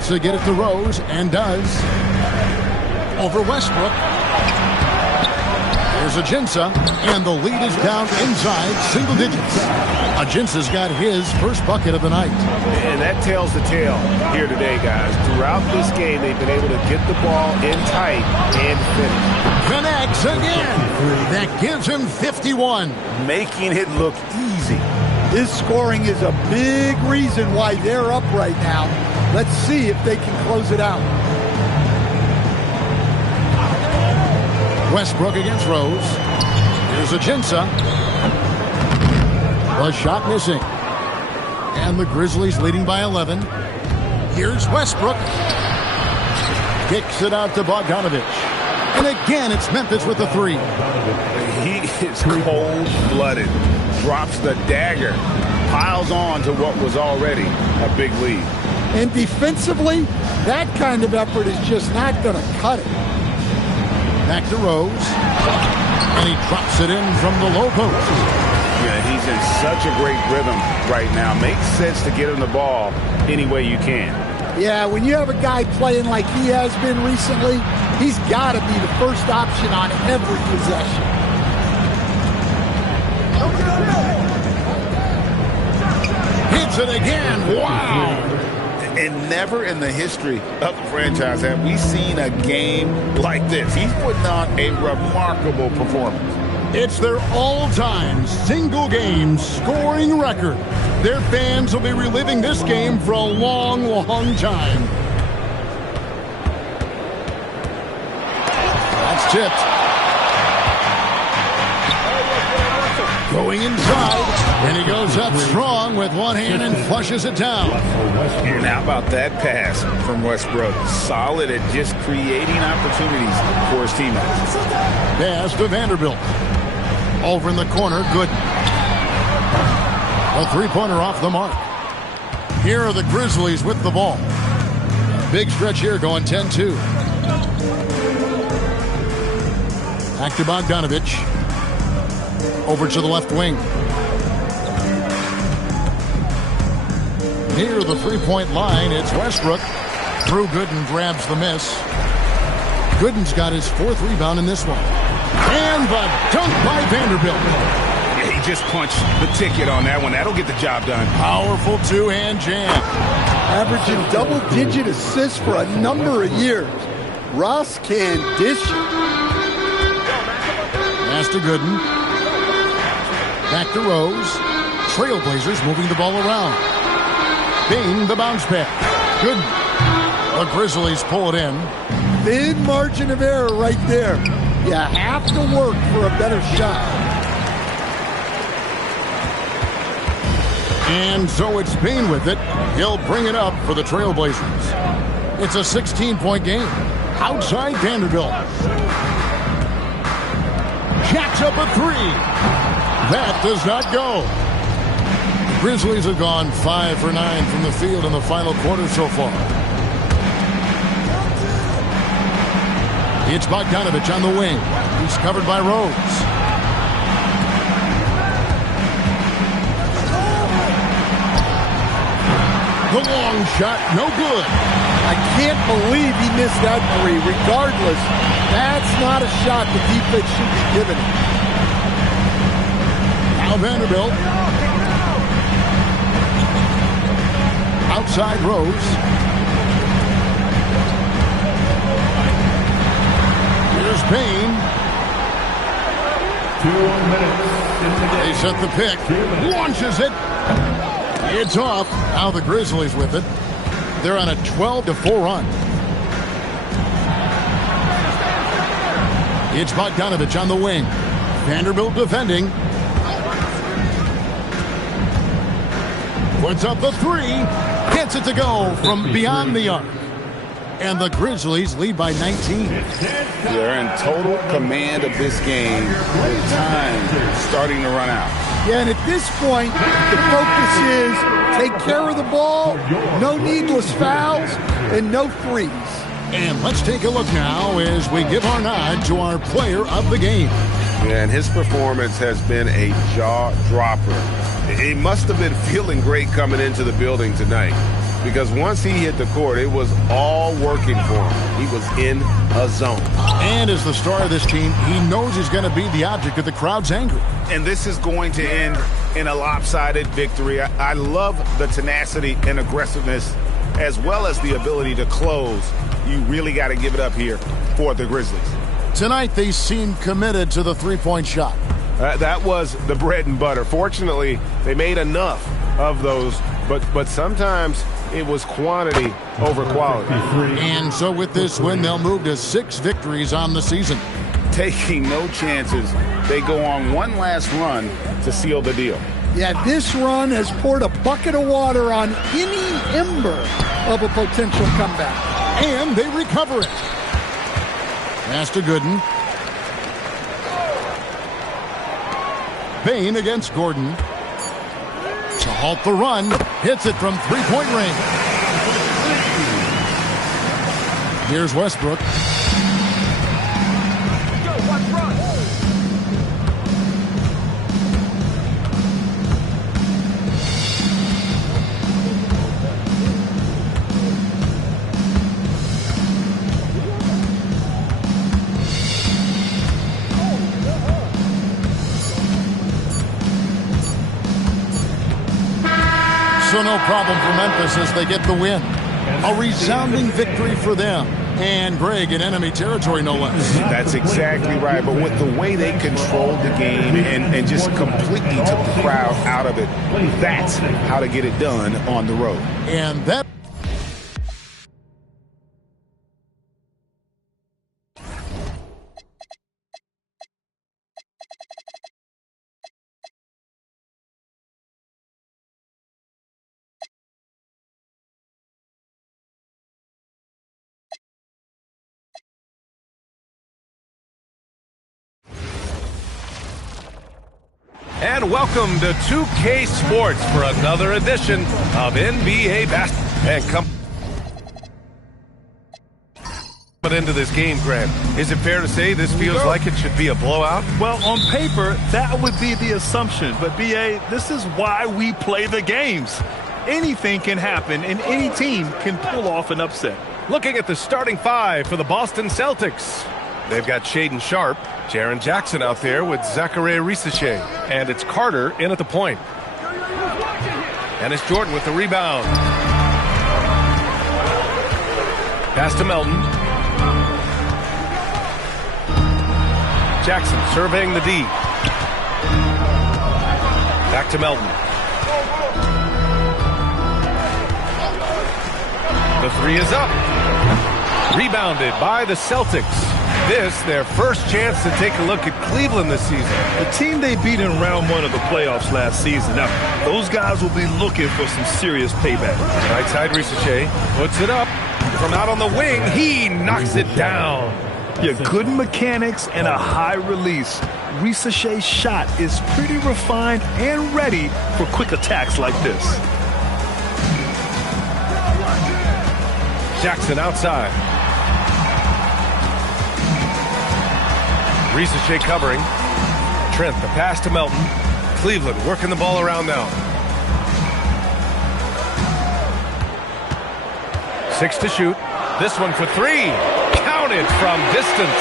Wants to get it to Rose, and does. Over Westbrook. There's Ajinça, and the lead is down inside single digits. Ajinça's got his first bucket of the night. And that tells the tale here today, guys. Throughout this game, they've been able to get the ball in tight and finish. Connects again. That gives him 51. Making it look easy. His scoring is a big reason why they're up right now. Let's see if they can close it out. Westbrook against Rose. Here's Ajinça. The shot missing. And the Grizzlies leading by 11. Here's Westbrook. Kicks it out to Bogdanovich. And again, it's Memphis with the three. He is cold-blooded. Drops the dagger. Piles on to what was already a big lead. And defensively, that kind of effort is just not going to cut it. Back to Rose. And he drops it in from the low post. Yeah, he's in such a great rhythm right now. Makes sense to get him the ball any way you can. Yeah, when you have a guy playing like he has been recently, he's got to be the first option on every possession. Hits it again. Wow. And never in the history of the franchise have we seen a game like this. He's putting on a remarkable performance. It's their all-time single-game scoring record. Their fans will be reliving this game for a long, long time. That's tipped. Going inside, and he goes up strong with one hand and flushes it down. And how about that pass from Westbrook? Solid at just creating opportunities for his teammates. Pass to Vanderbilt. Over in the corner, Gooden. A three-pointer off the mark. Here are the Grizzlies with the ball. Big stretch here going 10-2. Back to Bogdanovich. Over to the left wing. Near the three-point line, it's Westbrook. Drew Gooden grabs the miss. Gooden's got his fourth rebound in this one. And the dunk by Vanderbilt. Yeah, he just punched the ticket on that one. That'll get the job done. Powerful two-hand jam. Averaging double-digit assists for a number of years. Russ can dish it. Pass to Gooden. Back to Rose. Trailblazers moving the ball around. Bain, the bounce pass. Gooden. The Grizzlies pull it in. Thin margin of error right there. You have to work for a better shot. And so it's Bain with it. He'll bring it up for the Trailblazers. It's a 16-point game. Outside Vanderbilt. Jacks up a three. That does not go. The Grizzlies have gone 5 for 9 from the field in the final quarter so far. It's Bogdanovich on the wing. He's covered by Rose. The long shot, no good. I can't believe he missed that three. Regardless, that's not a shot the defense should be giving him. Now Vanderbilt. Outside Rose. Here's Bain. 2 minutes. They set the pick. Launches it. It's off. Now the Grizzlies with it. They're on a 12-4 run. It's Bogdanovich on the wing. Vanderbilt defending. Puts up the three. Gets it to go from beyond the arc. And the Grizzlies lead by 19. They're in total command of this game. The time starting to run out. Yeah, and at this point, the focus is take care of the ball, no needless fouls, and no threes. And let's take a look now as we give our nod to our player of the game. And his performance has been a jaw-dropper. He must have been feeling great coming into the building tonight. because once he hit the court, it was all working for him. He was in a zone. And as the star of this team, he knows he's going to be the object of the crowd's anger. And this is going to end in a lopsided victory. I love the tenacity and aggressiveness as well as the ability to close. You really got to give it up here for the Grizzlies. Tonight, they seem committed to the three-point shot. That was the bread and butter. Fortunately, they made enough of those, but sometimes it was quantity over quality. And so with this win, they'll move to 6 victories on the season. Taking no chances, they go on one last run to seal the deal. Yeah, this run has poured a bucket of water on any ember of a potential comeback. And they recover it. Pass to Gooden. Bain against Gordon. To halt the run. Hits it from three-point range. Here's Westbrook. So no problem for Memphis as they get the win. A resounding victory for them. And Greg in enemy territory, no less. That's exactly right. But with the way they controlled the game and just completely took the crowd out of it, that's how to get it done on the road. And that... And welcome to 2K Sports for another edition of NBA basketball. And come into this game, Grant. Is it fair to say this feels like it should be a blowout? Well, on paper, that would be the assumption. But, B.A., this is why we play the games. Anything can happen, and any team can pull off an upset. Looking at the starting 5 for the Boston Celtics. They've got Shaedon Sharpe, Jaren Jackson out there with Zachary Rissache. And it's Carter in at the point. And it's Jordan with the rebound. Pass to Melton. Jackson surveying the D. Back to Melton. The 3 is up. Rebounded by the Celtics. This, their first chance to take a look at Cleveland this season. The team they beat in round 1 of the playoffs last season. Now, those guys will be looking for some serious payback. Right side, Rissache puts it up. From out on the wing, he knocks it down. Yeah, good mechanics and a high release. Rissache's shot is pretty refined and ready for quick attacks like this. Jackson outside. Rissache covering. Trent, the pass to Melton. Cleveland working the ball around now. 6 to shoot. This one for 3. Counted from distance.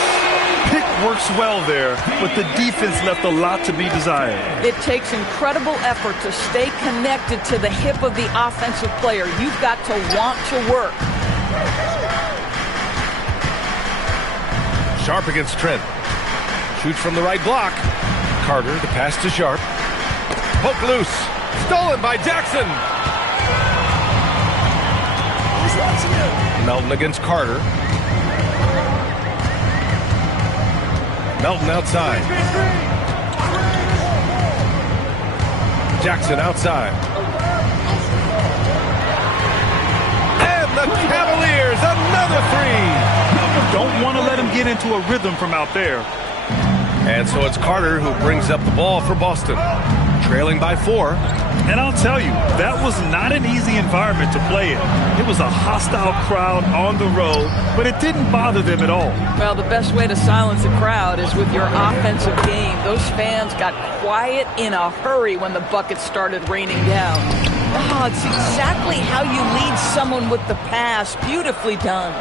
Pick works well there, but the defense left a lot to be desired. It takes incredible effort to stay connected to the hip of the offensive player. You've got to want to work. Sharpe against Trent. Shoots from the right block. Carter, the pass to Sharpe. Poke loose. Stolen by Jackson. Melton against Carter. Melton outside. Jackson outside. And the Cavaliers, another 3. Don't want to let him get into a rhythm from out there. And so it's Carter who brings up the ball for Boston, trailing by 4. And I'll tell you, that was not an easy environment to play in. It was a hostile crowd on the road, but it didn't bother them at all. Well, the best way to silence a crowd is with your offensive game. Those fans got quiet in a hurry when the buckets started raining down. Oh, it's exactly how you lead someone with the pass. Beautifully done.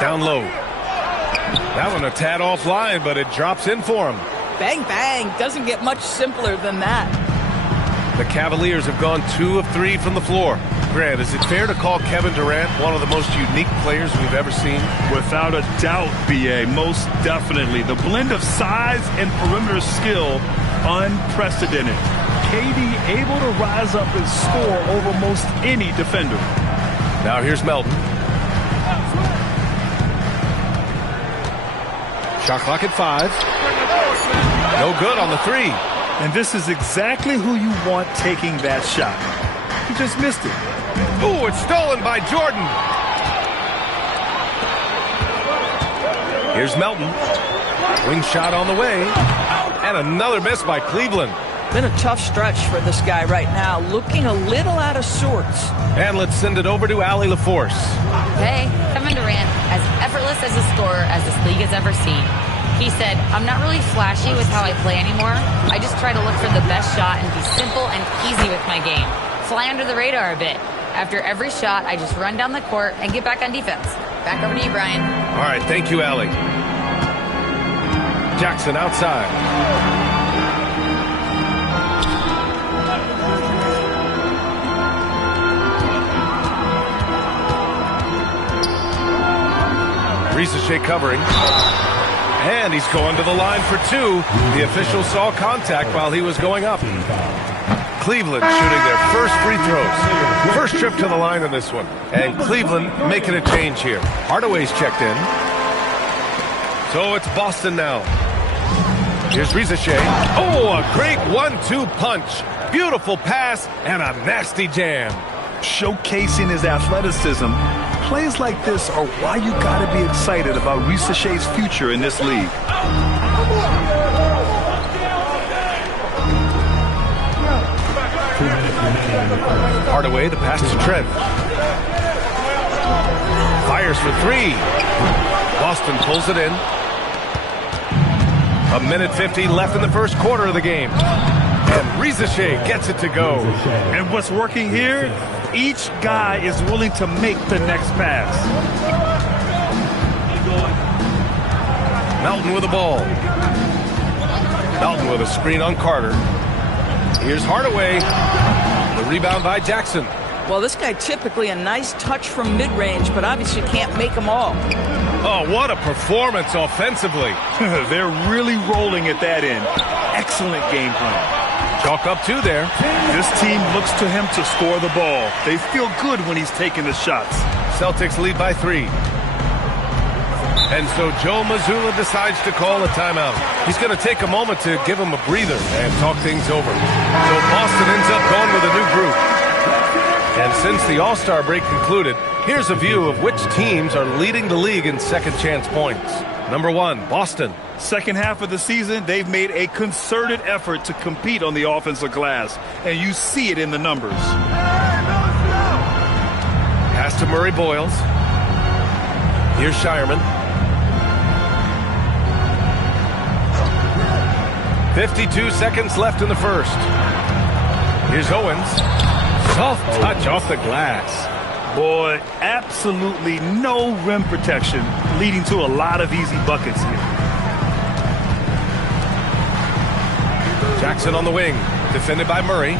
Down low. That one a tad offline, but it drops in for him. Bang, bang. Doesn't get much simpler than that. The Cavaliers have gone 2 of 3 from the floor. Grant, is it fair to call Kevin Durant one of the most unique players we've ever seen? Without a doubt, B.A., most definitely. The blend of size and perimeter skill, unprecedented. KD able to rise up and score over most any defender. Now here's Melton. Shot clock at 5. No good on the 3. And this is exactly who you want taking that shot. He just missed it. Ooh, it's stolen by Jordan. Here's Melton. Wing shot on the way. And another miss by Cleveland. Been a tough stretch for this guy right now. Looking a little out of sorts. And let's send it over to Allie LaForce. Hey, Kevin Durant, as effortless as a scorer as this league has ever seen. He said, I'm not really flashy with how I play anymore. I just try to look for the best shot and be simple and easy with my game. Fly under the radar a bit. After every shot, I just run down the court and get back on defense. Back over to you, Brian. All right, thank you, Allie. Jackson outside. Risache covering. And he's going to the line for 2. The official saw contact while he was going up. Cleveland shooting their first free throws. First trip to the line in this one. And Cleveland making a change here. Hardaway's checked in. So it's Boston now. Here's Risache. Oh, a great 1-2 punch. Beautiful pass and a nasty jam. Showcasing his athleticism. Plays like this are why you got to be excited about Risache's future in this league. Hardaway, the pass to Trent. Fires for 3. Boston pulls it in. 1:50 left in the first quarter of the game. And Risache gets it to go. And what's working here? Each guy is willing to make the next pass. Melton with the ball. Melton with a screen on Carter. Here's Hardaway. The rebound by Jackson. Well, this guy typically a nice touch from mid-range, but obviously can't make them all. Oh, what a performance offensively. They're really rolling at that end. Excellent game plan. Chalk up 2 there. This team looks to him to score the ball. They feel good when he's taking the shots. Celtics lead by 3. And so Joe Mazzulla decides to call a timeout. He's going to take a moment to give him a breather and talk things over. So Boston ends up going with a new group. And since the All-Star break concluded, here's a view of which teams are leading the league in second chance points. Number 1, Boston. Second half of the season, they've made a concerted effort to compete on the offensive glass, and you see it in the numbers. Pass to Murray Boyles. Here's Shireman. 52 seconds left in the first. Here's Owens. Soft touch off the glass. Boy, absolutely no rim protection, leading to a lot of easy buckets here. Jackson on the wing, defended by Murray.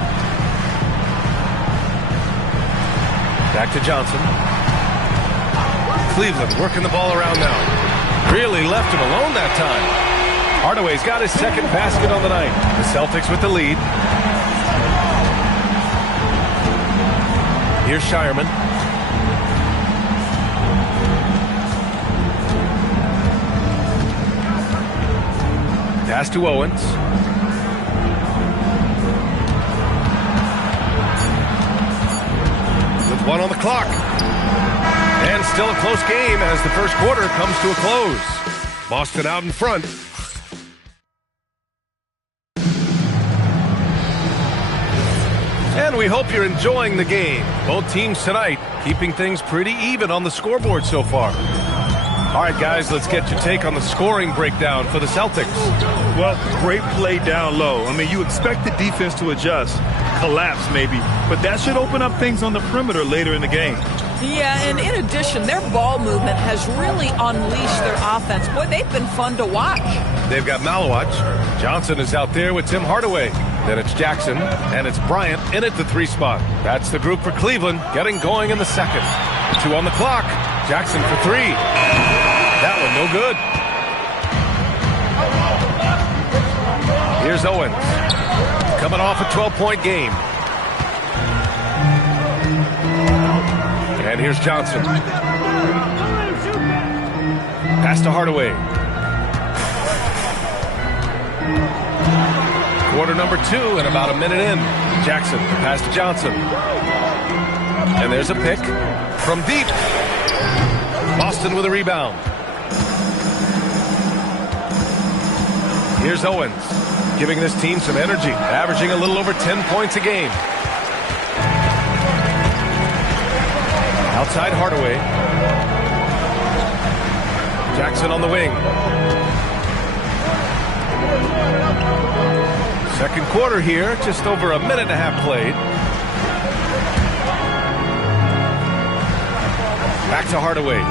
Back to Johnson. Cleveland working the ball around now. Really left him alone that time. Hardaway's got his second basket on the night. The Celtics with the lead. Here's Shireman. Pass to Owens. With 1 on the clock. And still a close game as the first quarter comes to a close. Boston out in front. And we hope you're enjoying the game. Both teams tonight keeping things pretty even on the scoreboard so far. All right, guys, let's get your take on the scoring breakdown for the Celtics. Well, great play down low. I mean, you expect the defense to adjust, collapse maybe, but that should open up things on the perimeter later in the game. Yeah, and in addition, their ball movement has really unleashed their offense. Boy, they've been fun to watch. They've got Malawach. Johnson is out there with Tim Hardaway. Then it's Jackson, and it's Bryant in at the 3 spot. That's the group for Cleveland, getting going in the second. 2 on the clock. Jackson for 3. That one no good. Here's Owens. Coming off a 12-point game. And here's Johnson. Pass to Hardaway. Quarter number 2 and about a minute in. Jackson, pass to Johnson. And there's a pick from deep. Boston with a rebound. Here's Owens, giving this team some energy, averaging a little over 10 points a game. Outside Hardaway. Jackson on the wing. Second quarter here, just over a minute and a half played. Back to Hardaway.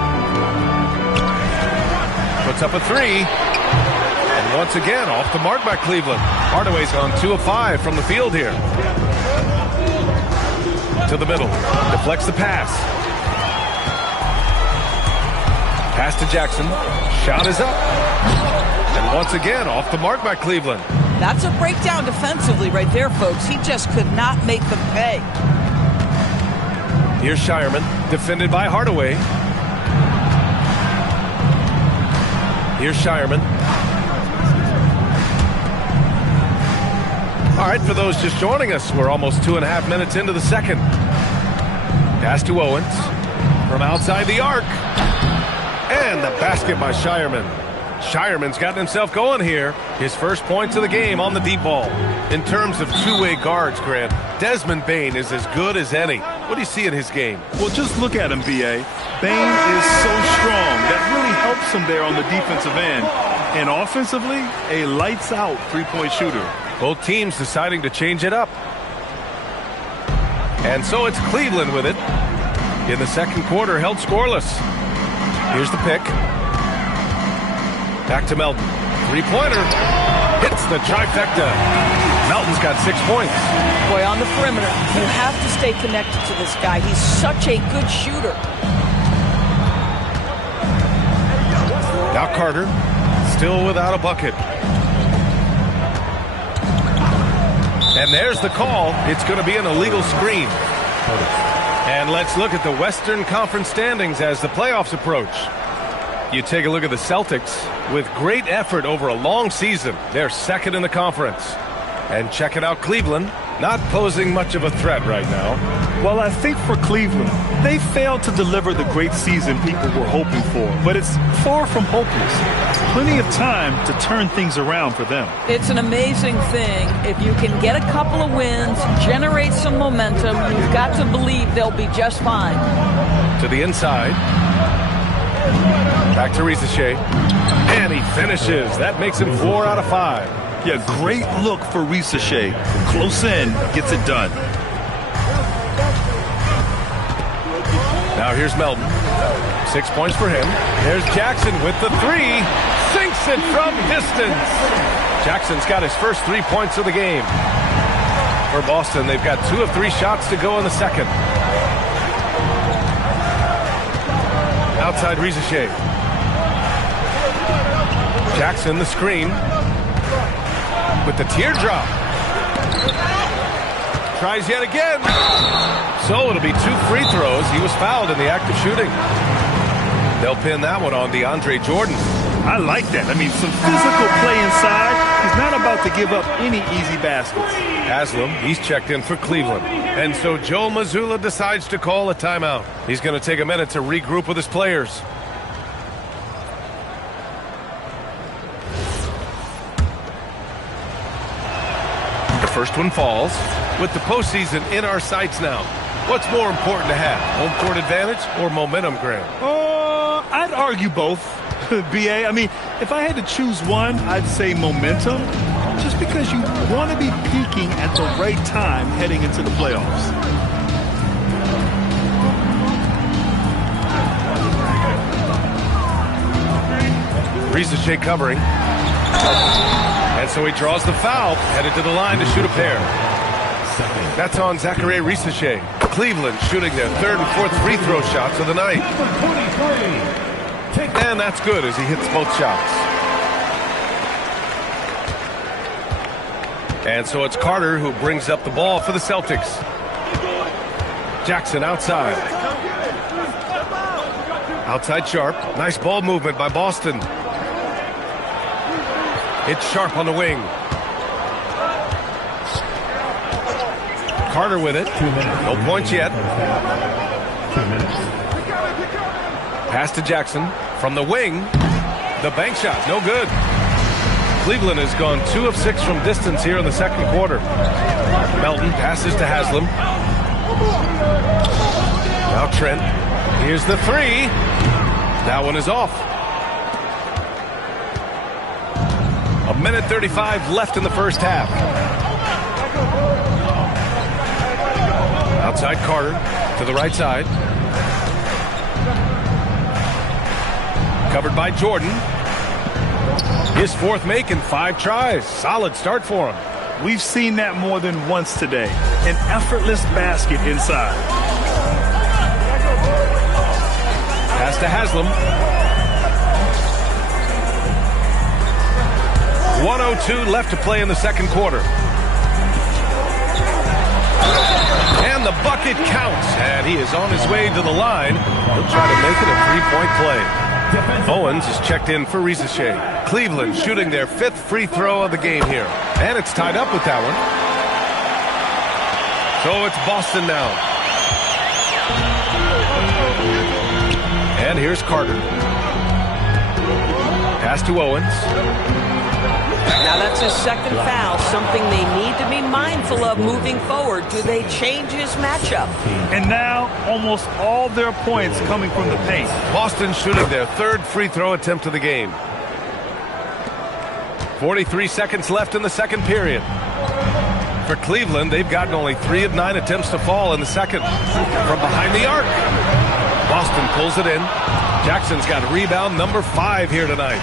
Puts up a 3. And once again, off the mark by Cleveland. Hardaway's gone 2 of 5 from the field here. To the middle. Deflects the pass. Pass to Jackson. Shot is up. And once again, off the mark by Cleveland. That's a breakdown defensively right there, folks. He just could not make them pay. Here's Shireman, defended by Hardaway. Here's Shireman. All right, for those just joining us, we're almost 2.5 minutes into the second. Pass to Owens from outside the arc. And the basket by Shireman. Shireman's gotten himself going here. His first points of the game on the deep ball. In terms of two-way guards, Grant, Desmond Bane is as good as any. What do you see in his game? Well, just look at him, B.A. Bane is so strong. That really helps him there on the defensive end. And offensively, a lights-out three-point shooter. Both teams deciding to change it up. And so it's Cleveland with it. In the second quarter, held scoreless. Here's the pick. Back to Melton. Three-pointer. Hits the trifecta. Melton's got 6 points. Boy, on the perimeter, you have to stay connected to this guy. He's such a good shooter. Now Carter, still without a bucket. And there's the call. It's going to be an illegal screen. And let's look at the Western Conference standings as the playoffs approach. You take a look at the Celtics. With great effort over a long season, they're second in the conference. And checking out Cleveland, not posing much of a threat right now. Well, I think for Cleveland, they failed to deliver the great season people were hoping for. But it's far from hopeless. Plenty of time to turn things around for them. It's an amazing thing. If you can get a couple of wins, generate some momentum, you've got to believe they'll be just fine. To the inside. Back to Risache. And he finishes. That makes him 4 out of 5. Yeah, great look for Risache. Close in, gets it done. Now here's Melton. 6 points for him. There's Jackson with the 3. Sinks it from distance. Jackson's got his first 3 points of the game. For Boston, they've got 2 of 3 shots to go in the second. Outside Risache. Jackson, the screen. With the teardrop. Tries yet again. So it'll be 2 free throws. He was fouled in the act of shooting. They'll pin that one on DeAndre Jordan. I like that. I mean, some physical play inside. He's not about to give up any easy baskets. Haslam, he's checked in for Cleveland. And so Joe Mazzulla decides to call a timeout. He's going to take a minute to regroup with his players. The first one falls. With the postseason in our sights now, what's more important to have? Home court advantage or momentum, Grant? I'd argue both, BA. I mean, if I had to choose one, I'd say momentum, just because you want to be peaking at the right time heading into the playoffs. Risache covering. And so he draws the foul, headed to the line to shoot a pair. That's on Zachary Risache. Cleveland shooting their third and fourth free throw shots of the night. And that's good as he hits both shots. And so it's Carter who brings up the ball for the Celtics. Jackson outside. Outside Sharp. Nice ball movement by Boston. It's Sharp on the wing. Carter with it. No points yet. 2 minutes. Pass to Jackson. From the wing. The bank shot. No good. Cleveland has gone 2 of 6 from distance here in the second quarter. Melton passes to Haslam. Now Trent. Here's the three. That one is off. 1:35 left in the first half. Outside Carter to the right side. Covered by Jordan. His fourth make in 5 tries. Solid start for him. We've seen that more than once today. An effortless basket inside. Pass to Haslam. 1:02 left to play in the second quarter. And the bucket counts. And he is on his way to the line. He'll try to make it a 3-point play. Owens is checked in for Risache. Cleveland shooting their 5th free throw of the game here. And it's tied up with that one. So it's Boston now. And here's Carter. Pass to Owens. Now that's his second foul, something they need to be mindful of moving forward. Do they change his matchup? And now almost all their points coming from the paint. Boston shooting their 3rd free throw attempt of the game. 43 seconds left in the second period. For Cleveland, they've gotten only 3 of 9 attempts to fall in the second. From behind the arc. Boston pulls it in. Jackson's got rebound number 5 here tonight.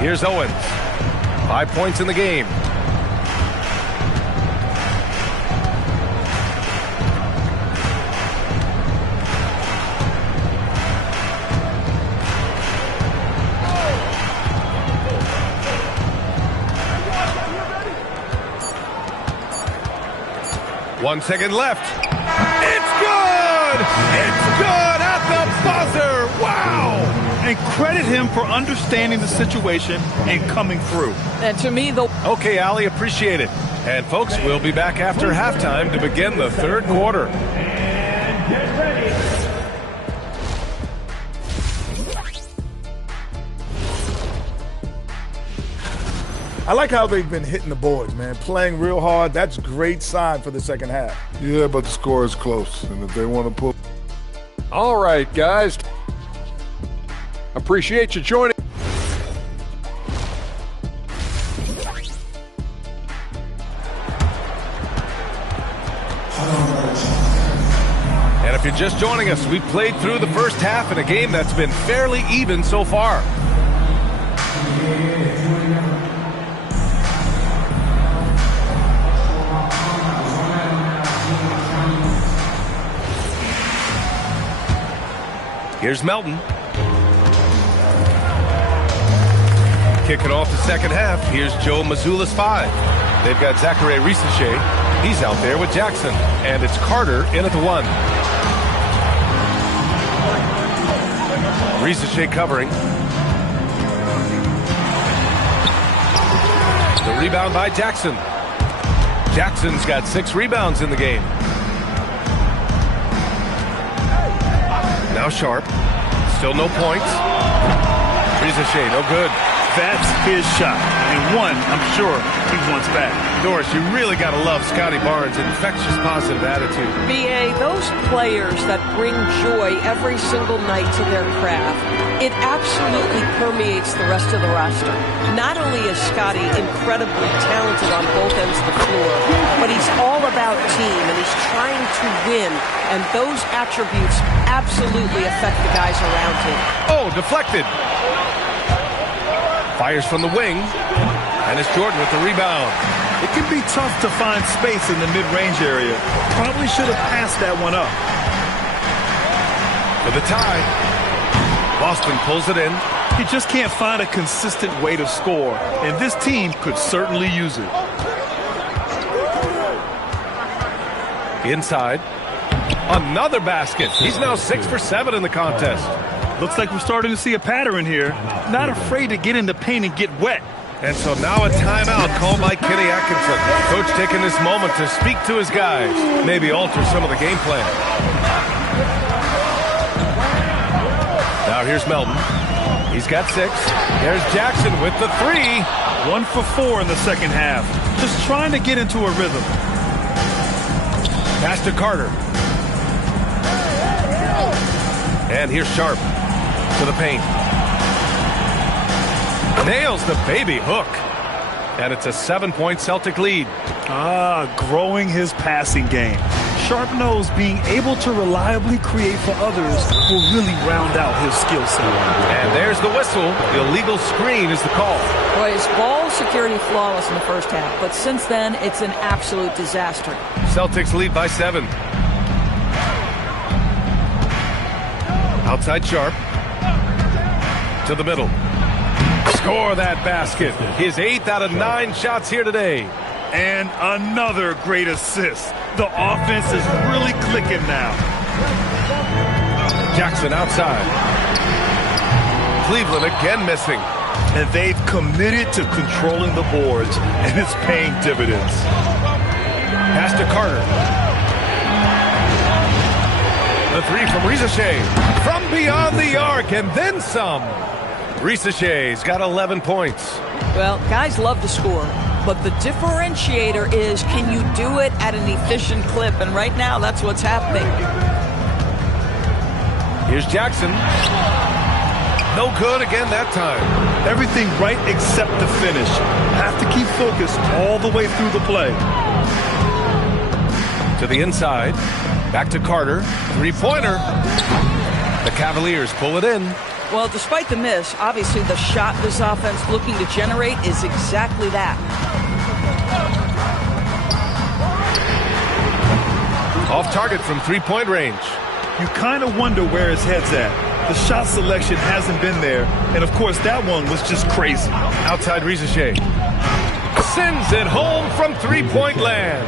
Here's Owens. 5 points in the game. One second left. It's good! It's good at the buzzer! Wow! And credit him for understanding the situation and coming through. And to me, the... Okay, Allie, appreciate it. And folks, we'll be back after halftime to begin the third quarter. I like how they've been hitting the boards, man. Playing real hard. That's a great sign for the second half. Yeah, but the score is close. And if they want to pull... All right, guys. Appreciate you joining. And if you're just joining us, we've played through the first half in a game that's been fairly even so far. Here's Melton. Kicking off the second half, here's Joe Mazzulla's 5. They've got Zachary Risache. He's out there with Jackson. And it's Carter in at the 1. Risache covering. The rebound by Jackson. Jackson's got 6 rebounds in the game. Now Sharp. Still no points. Risache, no good. That's his shot, and one I'm sure he wants back. Doris, you really got to love Scotty Barnes' infectious positive attitude. BA, those players that bring joy every single night to their craft, it absolutely permeates the rest of the roster. Not only is Scotty incredibly talented on both ends of the floor, but he's all about team, and he's trying to win, and those attributes absolutely affect the guys around him. Oh, deflected. Fires from the wing, and it's Jordan with the rebound. It can be tough to find space in the mid-range area. Probably should have passed that one up. For the tie. Boston pulls it in. He just can't find a consistent way to score, and this team could certainly use it. Inside. Another basket. He's now 6 for 7 in the contest. Looks like we're starting to see a pattern here. Not afraid to get in the paint and get wet. And so now a timeout called by Kenny Atkinson. Coach taking this moment to speak to his guys. Maybe alter some of the game plan. Now here's Melton. He's got 6. There's Jackson with the 3. 1 for 4 in the second half. Just trying to get into a rhythm. Pass to Carter. And here's Sharp to the paint. Nails the baby hook. And it's a 7-point Celtic lead. Growing his passing game. Sharp knows being able to reliably create for others will really round out his skill set. And there's the whistle. The illegal screen is the call. Boy, his ball security flawless in the first half, but since then, it's an absolute disaster. Celtics lead by 7. Outside Sharp. To the middle. Score that basket. His 8th out of 9 shots here today. And another great assist. The offense is really clicking now. Jackson outside. Cleveland again missing. And they've committed to controlling the boards, and it's paying dividends. Pass to Carter. The 3 from Risache. From beyond the arc, and then some. Risache's got 11 points. Well, guys love to score, but the differentiator is, can you do it at an efficient clip? And right now, that's what's happening. Here's Jackson. No good again that time. Everything right except the finish. Have to keep focused all the way through the play. To the inside. Back to Carter. 3-pointer. The Cavaliers pull it in. Well, despite the miss, obviously the shot this offense looking to generate is exactly that. Off target from 3-point range. You kind of wonder where his head's at. The shot selection hasn't been there, and of course that one was just crazy. Outside Risache. Sends it home from 3-point land.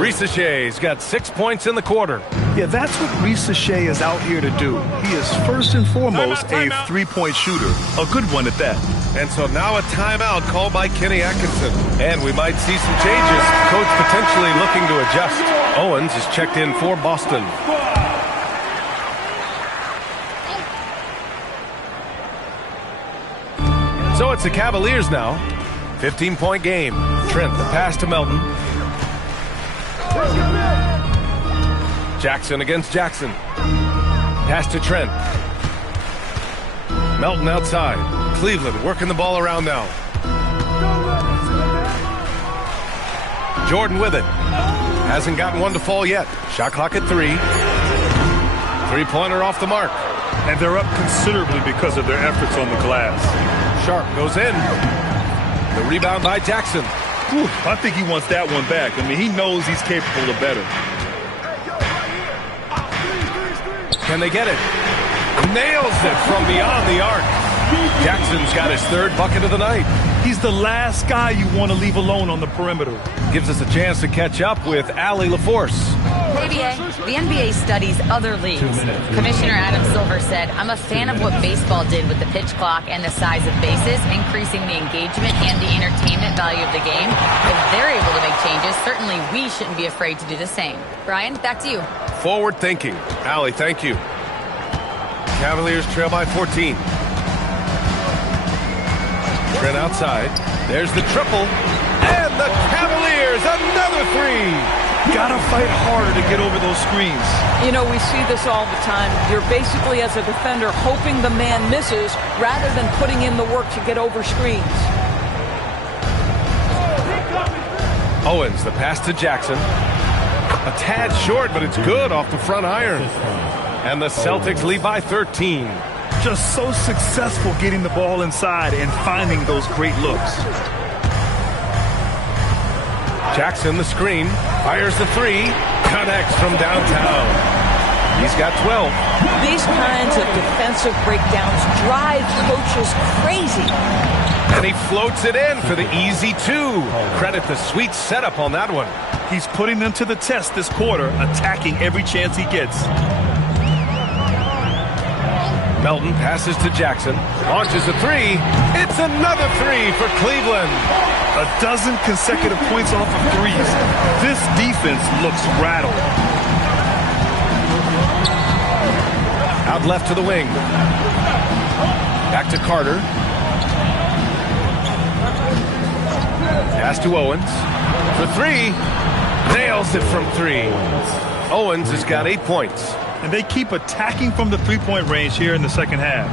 Risache's got 6 points in the quarter. Yeah, that's what Risache is out here to do. He is first and foremost a 3-point shooter. A good one at that. And so now a timeout called by Kenny Atkinson. And we might see some changes. Coach potentially looking to adjust. Owens is checked in for Boston. So it's the Cavaliers now. 15-point game. Trent, the pass to Melton. Jackson against Jackson. Pass to Trent. Melton outside. Cleveland working the ball around now. Jordan with it. Hasn't gotten one to fall yet. Shot clock at 3. 3-pointer off the mark. And they're up considerably because of their efforts on the glass. Sharp goes in. The rebound by Jackson. Whew, I think he wants that one back. I mean, he knows he's capable of better. Can they get it? Nails it from beyond the arc. Jackson's got his 3rd bucket of the night. He's the last guy you want to leave alone on the perimeter. Gives us a chance to catch up with Allie LaForce. The NBA studies other leagues. Commissioner Adam Silver said, I'm a fan of what baseball did with the pitch clock and the size of bases, increasing the engagement and the entertainment value of the game. If they're able to make changes, certainly we shouldn't be afraid to do the same. Brian, back to you. Forward thinking. Allie, thank you. Cavaliers trail by 14. Trent outside. There's the triple. And the Cavaliers, another three. Gotta fight harder to get over those screens. You know, we see this all the time. You're basically, as a defender, hoping the man misses rather than putting in the work to get over screens. Owens, the pass to Jackson. A tad short, but it's good off the front iron. And the Celtics lead by 13. Just so successful getting the ball inside and finding those great looks. Jackson, the screen, fires the three, connects from downtown. He's got 12. These kinds of defensive breakdowns drive coaches crazy. And he floats it in for the easy two. Credit the sweet setup on that one. He's putting them to the test this quarter, attacking every chance he gets. Melton passes to Jackson, launches a three. It's another three for Cleveland. A dozen consecutive points off of threes. This defense looks rattled. Out left to the wing. Back to Carter. Pass to Owens. For three. Nails it from three. Owens has got 8 points. And they keep attacking from the three-point range here in the second half.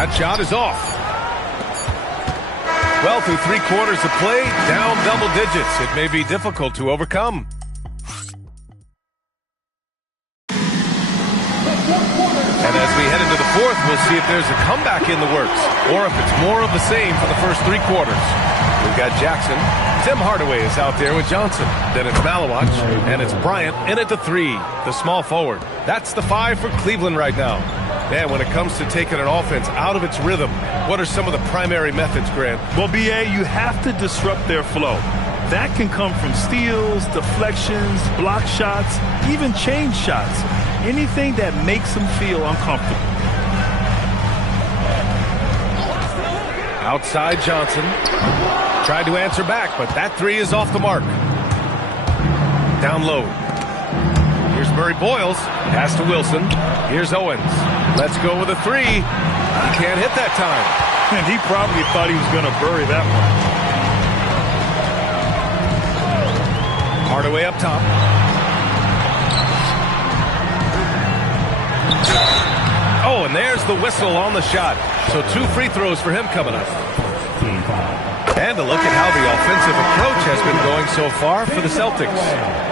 That shot is off. Well, through 3 quarters of play, down double digits. It may be difficult to overcome. And as we head into the fourth, we'll see if there's a comeback in the works or if it's more of the same for the first 3 quarters. We've got Jackson. Tim Hardaway is out there with Johnson. Then it's Malawach, and it's Bryant in at the 3, the small forward. That's the 5 for Cleveland right now. And when it comes to taking an offense out of its rhythm, what are some of the primary methods, Grant? Well, B.A., you have to disrupt their flow. That can come from steals, deflections, block shots, even change shots. Anything that makes them feel uncomfortable. Outside Johnson. Tried to answer back, but that 3 is off the mark. Down low. Here's Murray Boyles. Pass to Wilson. Here's Owens. Let's go with a 3. He can't hit that time. And he probably thought he was going to bury that one. Hardaway up top. Oh, and there's the whistle on the shot. So 2 free throws for him coming up. And a look at how the offensive approach has been going so far for the Celtics.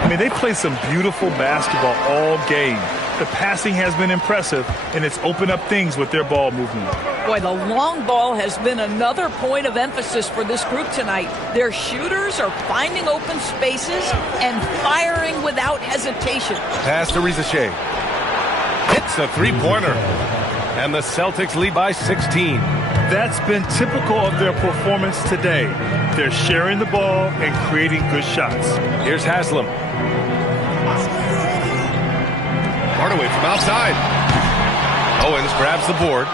I mean, they play some beautiful basketball all game. The passing has been impressive, and it's opened up things with their ball movement. Boy, the long ball has been another point of emphasis for this group tonight. Their shooters are finding open spaces and firing without hesitation. Pass to Rizachet. Hits a three-pointer. And the Celtics lead by 16. That's been typical of their performance today. They're sharing the ball and creating good shots. Here's Haslam. Hardaway from outside. Owens grabs the board.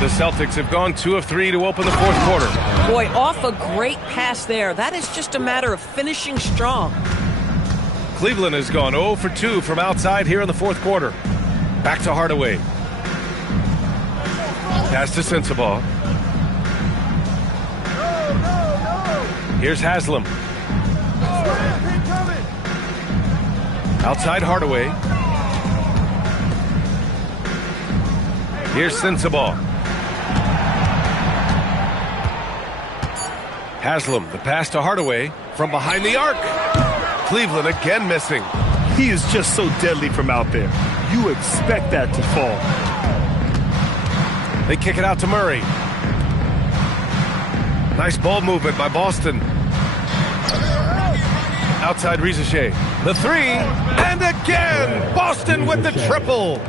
The Celtics have gone 2 of 3 to open the fourth quarter. Boy, off a great pass there. That is just a matter of finishing strong. Cleveland has gone 0 for 2 from outside here in the fourth quarter. Back to Hardaway. Pass to Sensabaugh. Here's Haslam. Outside Hardaway. Here's Sensabaugh. Haslam, the pass to Hardaway from behind the arc. Cleveland again missing. He is just so deadly from out there. You expect that to fall. They kick it out to Murray. Nice ball movement by Boston. Outside Rizachet. The 3, and again, Boston with the triple.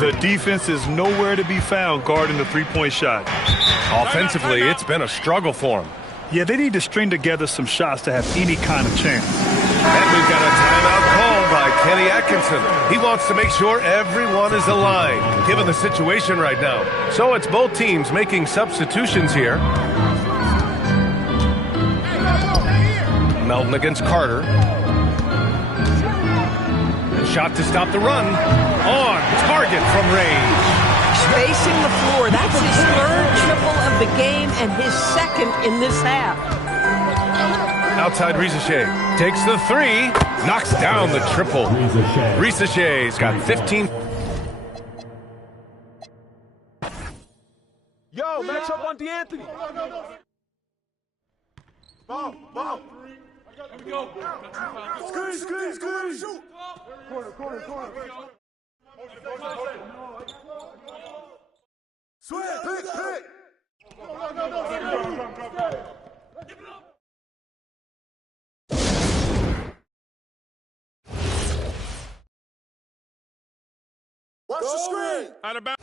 The defense is nowhere to be found guarding the three-point shot. Offensively, it's been a struggle for them. Yeah, they need to string together some shots to have any kind of chance. And we've got a timeout called by Kenny Atkinson. He wants to make sure everyone is aligned, given the situation right now. So it's both teams making substitutions here. Melton against Carter. A shot to stop the run. On target from range. Spacing the floor. That's his third triple of the game and his second in this half. Outside Risache. Takes the three. Knocks down the triple. Risache's got 15. Yo, match up on D'Anthony. Ball. Here we go. Screen. Shoot. Corner. Sweat, pick. Watch the screen. Out of bounds.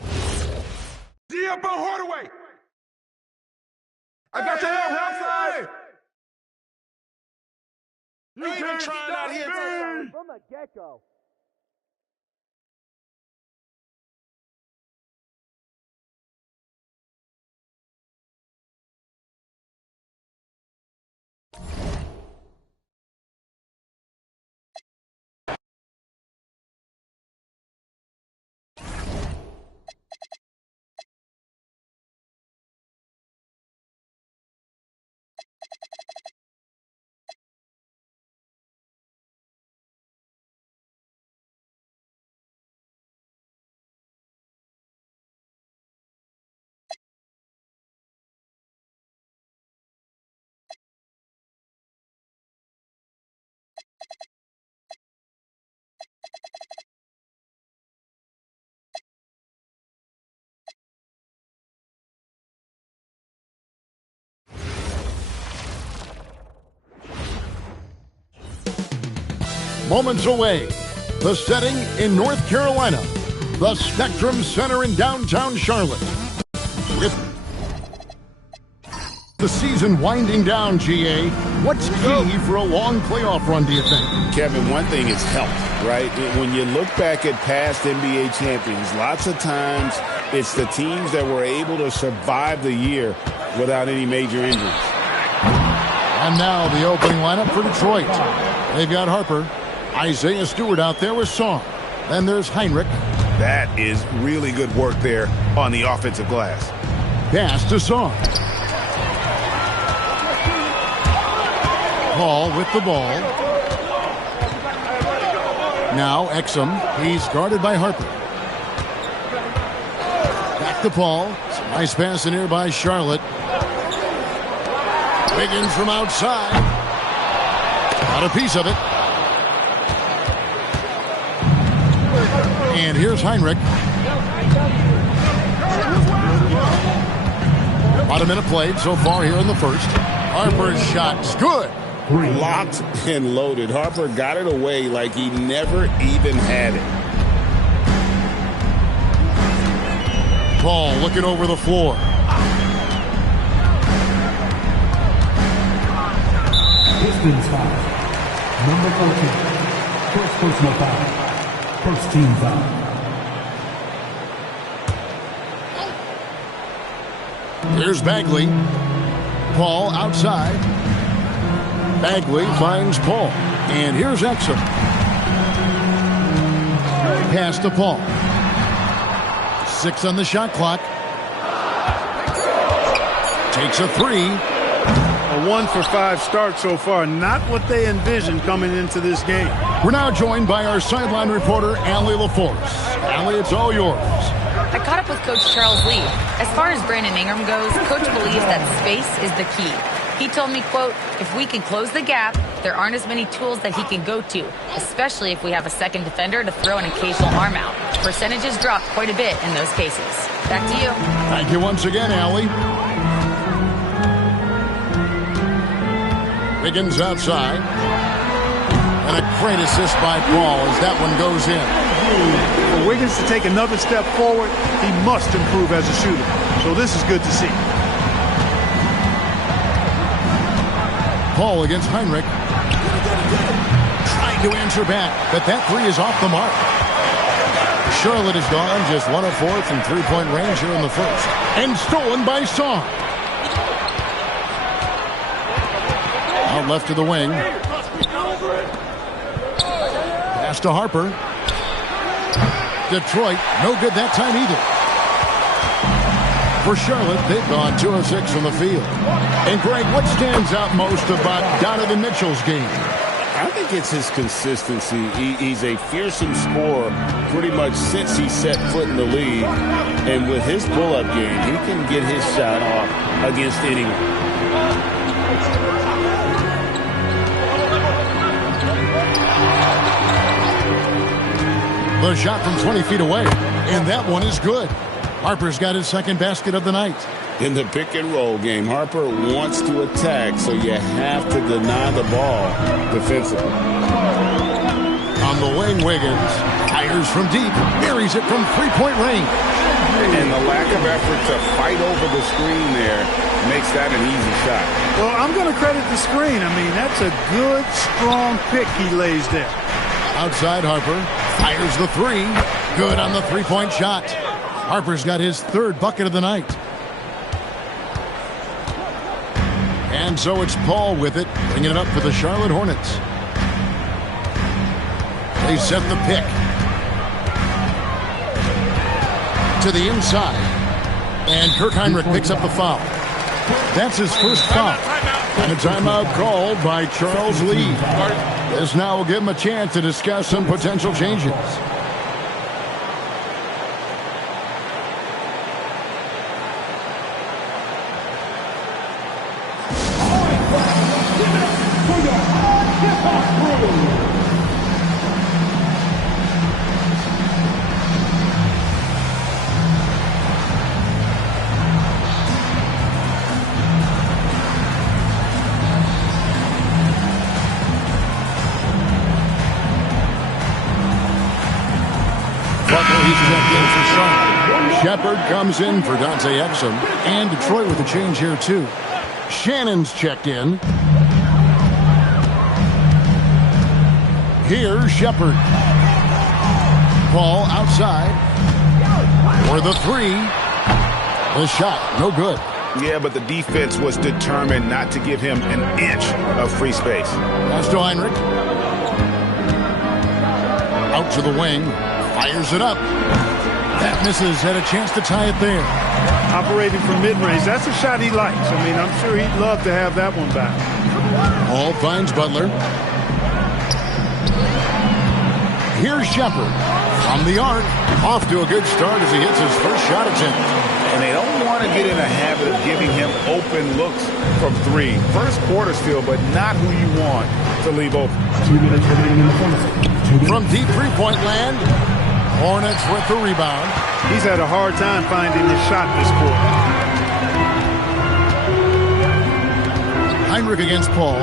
D up on Hardaway. I got your help outside. You been trying out here from the get-go. Moments away, the setting in North Carolina, the Spectrum Center in downtown Charlotte. With the season winding down, GA, what's key for a long playoff run, do you think? Kevin, one thing is health, right? When you look back at past NBA champions, lots of times it's the teams that were able to survive the year without any major injuries. And now the opening lineup for Detroit. They've got Harper, Isaiah Stewart out there with Song. Then there's Heinrich. That is really good work there on the offensive glass. Pass to Song. Paul with the ball. Now Exum. He's guarded by Harper. Back to Paul. Nice pass in here by Charlotte. Wiggins from outside. Got a piece of it. And here's Heinrich. About a minute played so far here in the first. Harper's shot's good. Locked and loaded. Harper got it away like he never even had it. Paul looking over the floor. Pistons foul. Number 14. First personal foul. First team foul. Here's Bagley. Paul outside. Bagley finds Paul. And here's Exum. Pass to Paul. 6 on the shot clock. Takes a three. A 1 for 5 start so far. Not what they envisioned coming into this game. We're now joined by our sideline reporter, Allie LaForce. Allie, it's all yours. I caught up with Coach Charles Lee. As far as Brandon Ingram goes, Coach believes that space is the key. He told me, quote, if we can close the gap, there aren't as many tools that he can go to, especially if we have a second defender to throw an occasional arm out. Percentages drop quite a bit in those cases. Back to you. Thank you once again, Allie. Wiggins outside. And a great assist by Paul as that one goes in. For Wiggins to take another step forward, he must improve as a shooter. So this is good to see. Paul against Heinrich. Trying to answer back, but that three is off the mark. Charlotte is gone just 1 of 4 from three-point range here in the first. And stolen by Song. Out left to the wing. Pass to Harper. Detroit, no good that time either. For Charlotte, they've gone 2 of 6 from the field. And Greg, what stands out most about Donovan Mitchell's game? I think it's his consistency. He's a fearsome scorer pretty much since he set foot in the league. And with his pull-up game, he can get his shot off against anyone. The shot from 20 feet away, and that one is good. Harper's got his second basket of the night. In the pick and roll game, Harper wants to attack, so you have to deny the ball defensively. On the wing, Wiggins fires from deep, buries it from three-point range. And the lack of effort to fight over the screen there makes that an easy shot. Well, I'm going to credit the screen. I mean, that's a good, strong pick he lays there. Outside Harper, fires the three. Good on the three-point shot. Harper's got his third bucket of the night. And so it's Paul with it, bringing it up for the Charlotte Hornets. They set the pick. To the inside. And Kirk Heinrich picks up the foul. That's his first foul. And a timeout called by Charles Lee. This now will give him a chance to discuss some potential changes. Shepard comes in for Dante Exum. And Detroit with a change here, too. Shannon's checked in. Here's Shepard. Paul outside. For the three. The shot, no good. Yeah, but the defense was determined not to give him an inch of free space. Pass to Heinrich. Out to the wing. Fires it up. That misses. Had a chance to tie it there. Operating from mid-range. That's a shot he likes. I mean, I'm sure he'd love to have that one back. Hall finds Butler. Here's Shepard. From the arc. Off to a good start as he hits his first shot attempt. And they don't want to get in a habit of giving him open looks from three. First quarter still, but not who you want to leave open. 2 minutes remaining in the first. From deep three-point land. Hornets with the rebound. He's had a hard time finding his shot this quarter. Heinrich against Paul.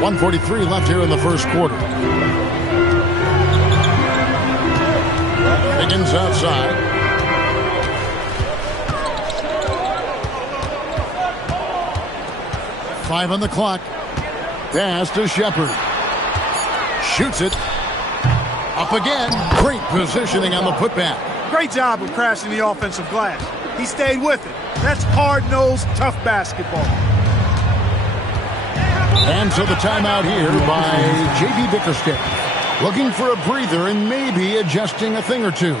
1:43 left here in the first quarter. Higgins outside. Five on the clock. Pass to Shepard. Shoots it. Up again. Great positioning on the putback. Great job of crashing the offensive glass. He stayed with it. That's hard-nosed, tough basketball. And so the timeout here by J.B. Bickerstaff. Looking for a breather and maybe adjusting a thing or two.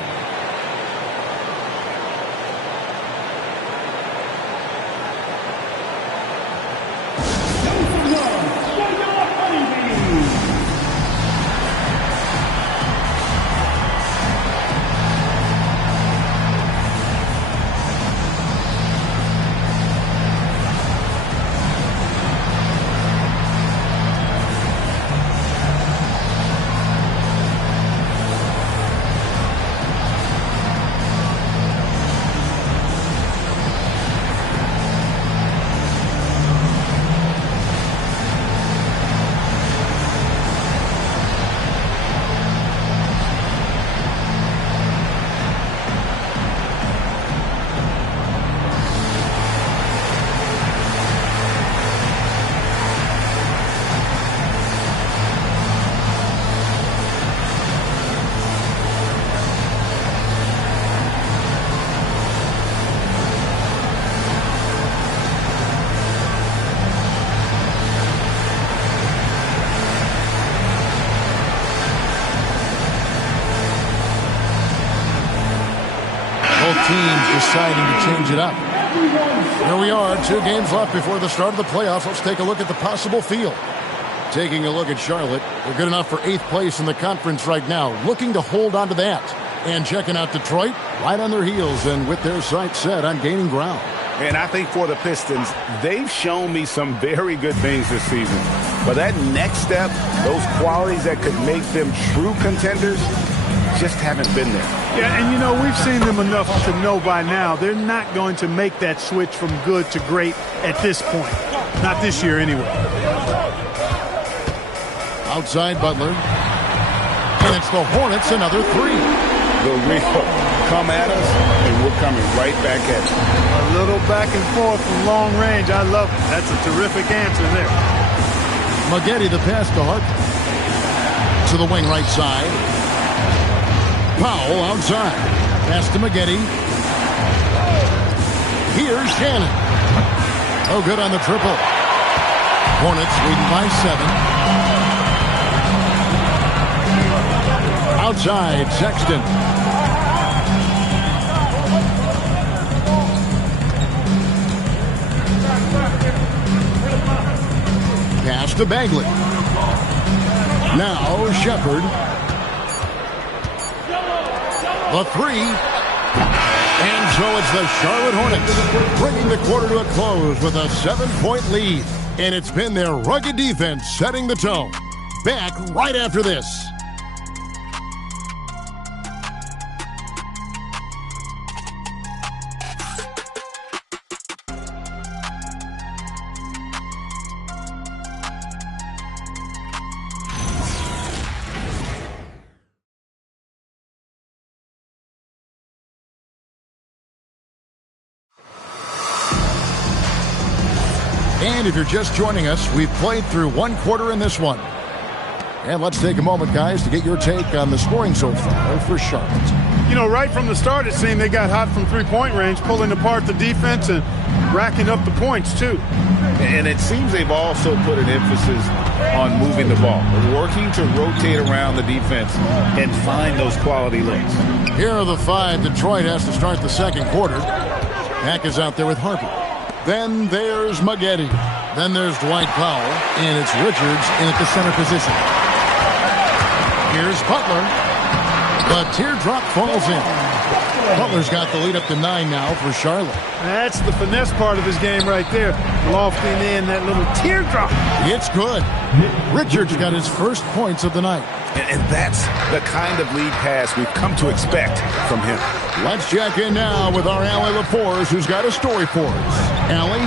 teams deciding to change it up. Here we are, 2 games left before the start of the playoffs. Let's take a look at the possible field. Taking a look at Charlotte, they're good enough for 8th place in the conference right now, looking to hold on to that. And checking out Detroit, right on their heels and with their sights set on gaining ground. And I think for the Pistons, they've shown me some very good things this season. But that next step, those qualities that could make them true contenders, just haven't been there. Yeah, and you know, we've seen them enough to know by now they're not going to make that switch from good to great at this point. Not this year anyway. Outside Butler. And it's the Hornets, another 3. The real come at us, and we're coming right back at you. A little back and forth from long range. I love it. That's a terrific answer there. Maggette the pass to Hart. To the wing right side. Powell outside. Pass to Maggette. Here's Shannon. Oh, good on the triple. Hornets leading by 7. Outside, Sexton. Pass to Bagley. Now Shepard. The 3. And so it's the Charlotte Hornets bringing the quarter to a close with a 7-point lead. And it's been their rugged defense setting the tone. Back right after this. And if you're just joining us, we've played through 1 quarter in this one. And let's take a moment, guys, to get your take on the scoring so far for Charlotte. You know, right from the start, it seemed they got hot from three-point range, pulling apart the defense and racking up the points, too. And it seems they've also put an emphasis on moving the ball, working to rotate around the defense and find those quality looks. Here are the 5. Detroit has to start the second quarter. Mack is out there with Harper. Then there's Maggette. Then there's Dwight Powell. And it's Richards in at the center position. Here's Butler. The teardrop falls in. Butler's got the lead up to 9 now for Charlotte. That's the finesse part of his game right there. Lofting in that little teardrop. It's good. Richards got his first points of the night. And that's the kind of lead pass we've come to expect from him. Let's check in now with our Allie LaForce, who's got a story for us. Allie?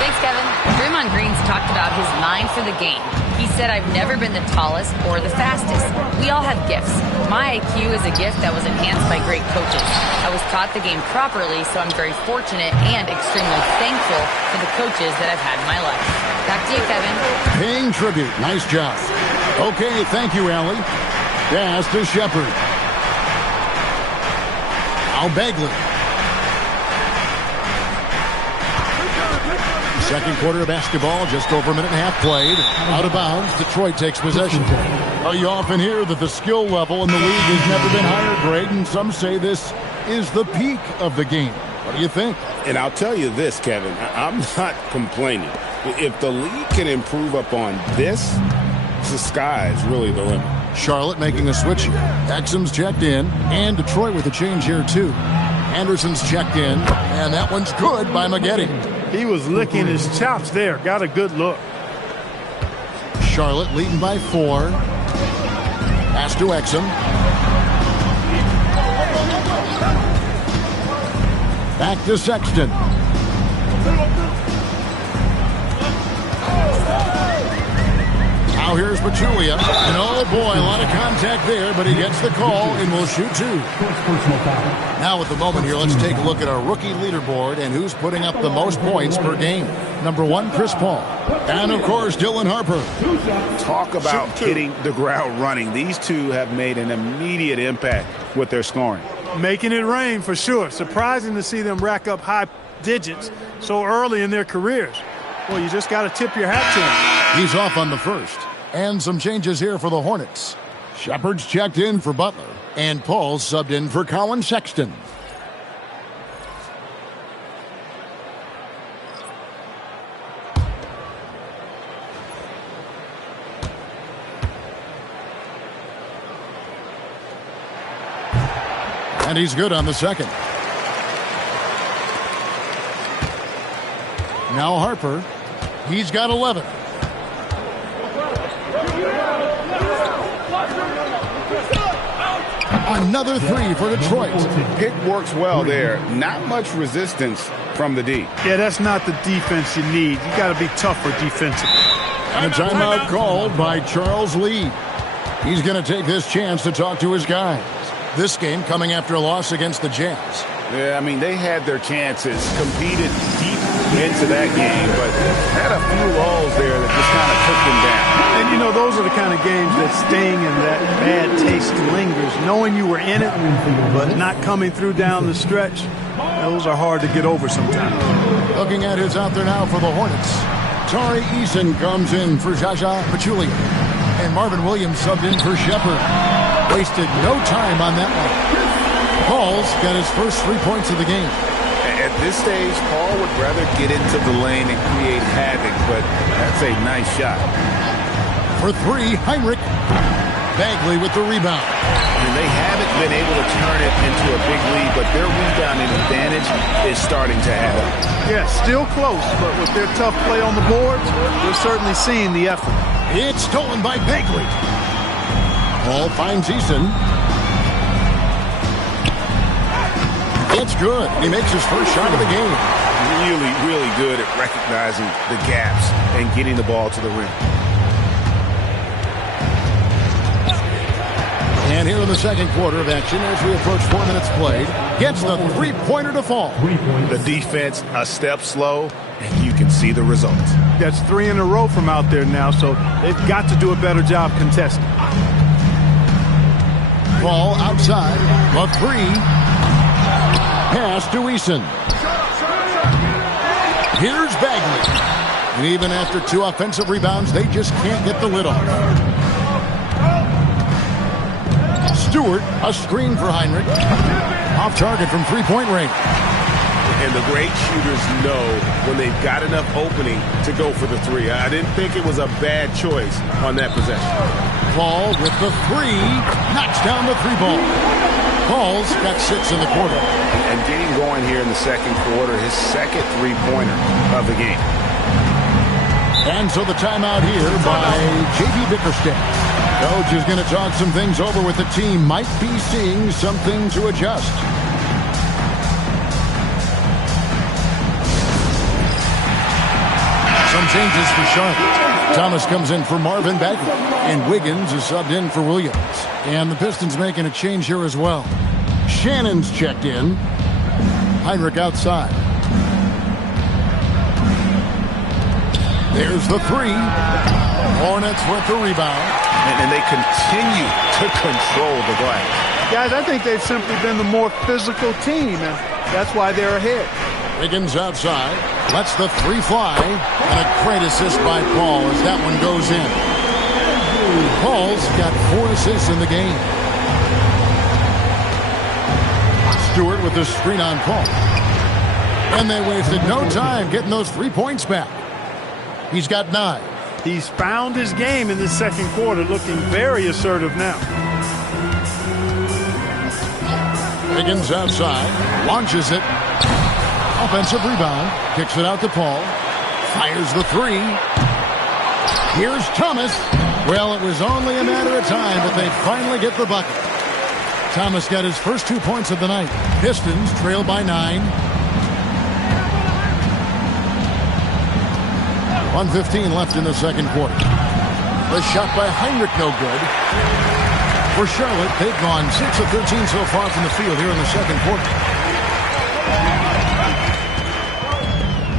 Thanks, Kevin. Draymond Green's talked about his mind for the game. He said, I've never been the tallest or the fastest. We all have gifts. My IQ is a gift that was enhanced by great coaches. I was taught the game properly, so I'm very fortunate and extremely thankful for the coaches that I've had in my life. Back to you, Kevin. Paying tribute. Nice job. Okay, thank you, Allie. Pass to Shepard. Now Bagley. Second quarter of basketball, just over a minute and a half played. Out of bounds, Detroit takes possession. Well, you often hear that the skill level in the league has never been higher, Greg, and some say this is the peak of the game. What do you think? And I'll tell you this, Kevin, I'm not complaining. If the league can improve upon this, the sky is really the limit. Charlotte making a switch here. Exum's checked in, and Detroit with a change here, too. Anderson's checked in, and that one's good by Maggette. He was licking his chops there. Got a good look. Charlotte leading by 4. Pass to Exum. Back to Sexton. Now here's Pachulia. And oh boy, a lot of contact there, but he gets the call and will shoot 2. Now at the moment here, let's take a look at our rookie leaderboard and who's putting up the most points per game. Number 1, Chris Paul. And of course, Dylan Harper. Talk about hitting the ground running. These two have made an immediate impact with their scoring. Making it rain for sure. Surprising to see them rack up high digits so early in their careers. Well, you just got to tip your hat to him. He's off on the first. And some changes here for the Hornets. Shepard's checked in for Butler. And Paul's subbed in for Colin Sexton. And he's good on the second. Now Harper. He's got 11. Another three for Detroit. Pick works well there. Not much resistance from the D. Yeah, that's not the defense you need. You got to be tougher defensively. And a timeout called by Charles Lee. He's going to take this chance to talk to his guys. This game coming after a loss against the Jazz. Yeah, I mean, they had their chances, competed deep into that game, but had a few lulls there that just kind of took them down. And, you know, those are the kind of games that sting and that bad taste lingers. Knowing you were in it, but not coming through down the stretch, those are hard to get over sometimes. Looking at who's out there now for the Hornets. Tari Eason comes in for Jaja Pachulia. And Marvin Williams subbed in for Shepard. Wasted no time on that one. Paul's got his first 3 points of the game. At this stage, Paul would rather get into the lane and create havoc, but that's a nice shot. For three, Heinrich. Bagley with the rebound. And they haven't been able to turn it into a big lead, but their rebounding advantage is starting to add up. Yeah, still close, but with their tough play on the boards, we're certainly seeing the effort. It's stolen by Bagley. Paul finds Eason. It's good. He makes his first shot of the game. Really, really good at recognizing the gaps and getting the ball to the rim. And here in the second quarter of action, as we approach 4 minutes played, gets the three-pointer to fall. The defense a step slow, and you can see the results. That's 3 in a row from out there now, so they've got to do a better job contesting. Ball outside. The three. Pass to Eason. Here's Bagley. And even after 2 offensive rebounds, they just can't get the lid off. Stewart, a screen for Heinrich. Off target from three-point range. And the great shooters know when they've got enough opening to go for the three. I didn't think it was a bad choice on that possession. Paul with the three. Knocks down the three ball. Paul's got 6 in the quarter. And getting going here in the second quarter, his second three-pointer of the game. And so the timeout here by J.B. Bickerstaff. Coach is going to talk some things over with the team. Might be seeing something to adjust. Some changes for Charlotte. Thomas comes in for Marvin Bagley. And Wiggins is subbed in for Williams. And the Pistons making a change here as well. Shannon's checked in. Heinrich outside. There's the three. Hornets with the rebound. And they continue to control the glass. Guys, I think they've simply been the more physical team, and that's why they're ahead. Wiggins outside. Lets the three fly. And a great assist by Paul as that one goes in. Paul's got 4 assists in the game. Stewart with the screen on Paul. And they wasted no time getting those 3 points back. He's got 9. He's found his game in the second quarter, looking very assertive now. Wiggins outside, launches it. Offensive rebound, kicks it out to Paul. Fires the three. Here's Thomas. Well, it was only a matter of time, but they finally get the bucket. Thomas got his first 2 points of the night. Pistons trail by 9. 1:15 left in the second quarter. The shot by Heinrich, no good. For Charlotte, they've gone 6 of 13 so far from the field here in the second quarter.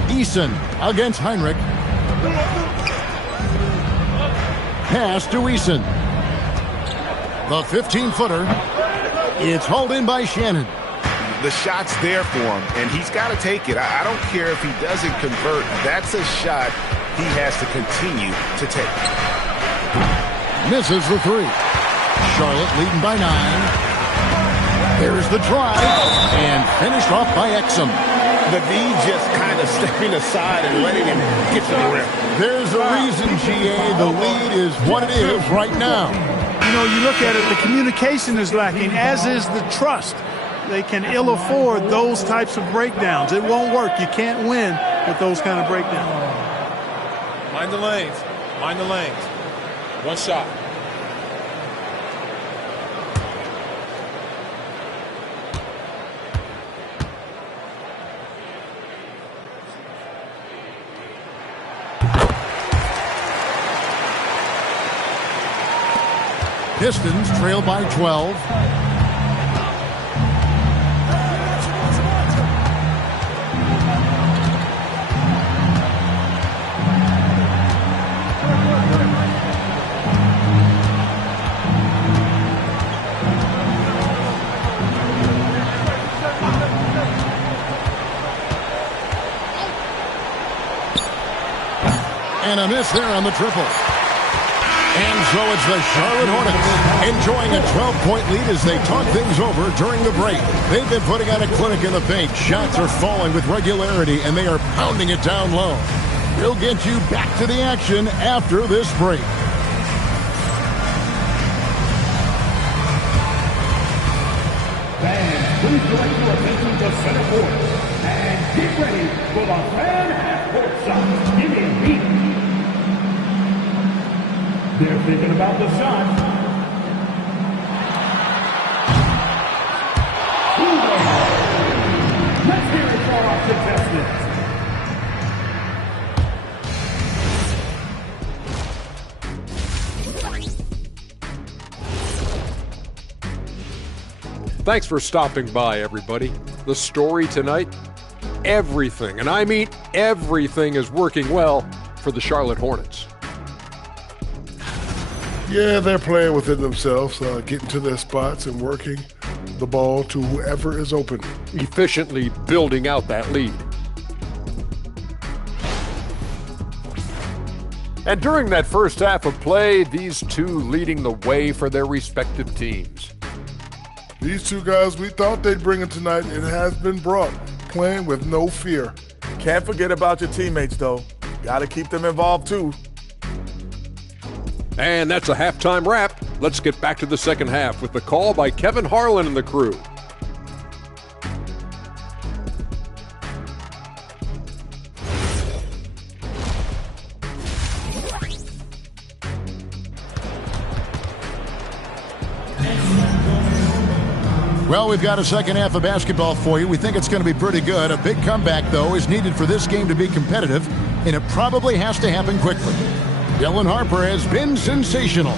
Eason against Heinrich. Pass to Eason. The 15-footer. It's hauled in by Shannon. The shot's there for him, and he's got to take it. I don't care if he doesn't convert. That's a shot he has to continue to take. Misses the three. Charlotte leading by 9. There's the drive, and finished off by Exum. The D just kind of stepping aside and letting him get to the rim. There's a reason, GA. The lead is what it is right now. You know, you look at it, the communication is lacking, as is the trust. they can ill afford those types of breakdowns. It won't work. You can't win with those kind of breakdowns. Mind the lanes. Mind the lanes. One shot. Pistons trail by 12. And a miss there on the triple. And so it's the Charlotte Hornets enjoying a 12-point lead as they talk things over during the break. They've been putting on a clinic in the paint. Shots are falling with regularity, and they are pounding it down low. We'll get you back to the action after this break. Fans, please direct your attention to center court and get ready for the fan half-court shots. Give me a beat. They're thinking about the shot. Let's hear it for our contestants. Thanks for stopping by, everybody. The story tonight, everything, and I mean everything, is working well for the Charlotte Hornets. Yeah, they're playing within themselves, getting to their spots and working the ball to whoever is open. Efficiently building out that lead. And during that first half of play, these two leading the way for their respective teams. These two guys, we thought they'd bring it tonight. It has been brought, playing with no fear. Can't forget about your teammates, though. Got to keep them involved, too. And that's a halftime wrap. Let's get back to the second half with the call by Kevin Harlan and the crew. Well, we've got a second half of basketball for you. We think it's going to be pretty good. A big comeback, though, is needed for this game to be competitive, and it probably has to happen quickly. Dylan Harper has been sensational.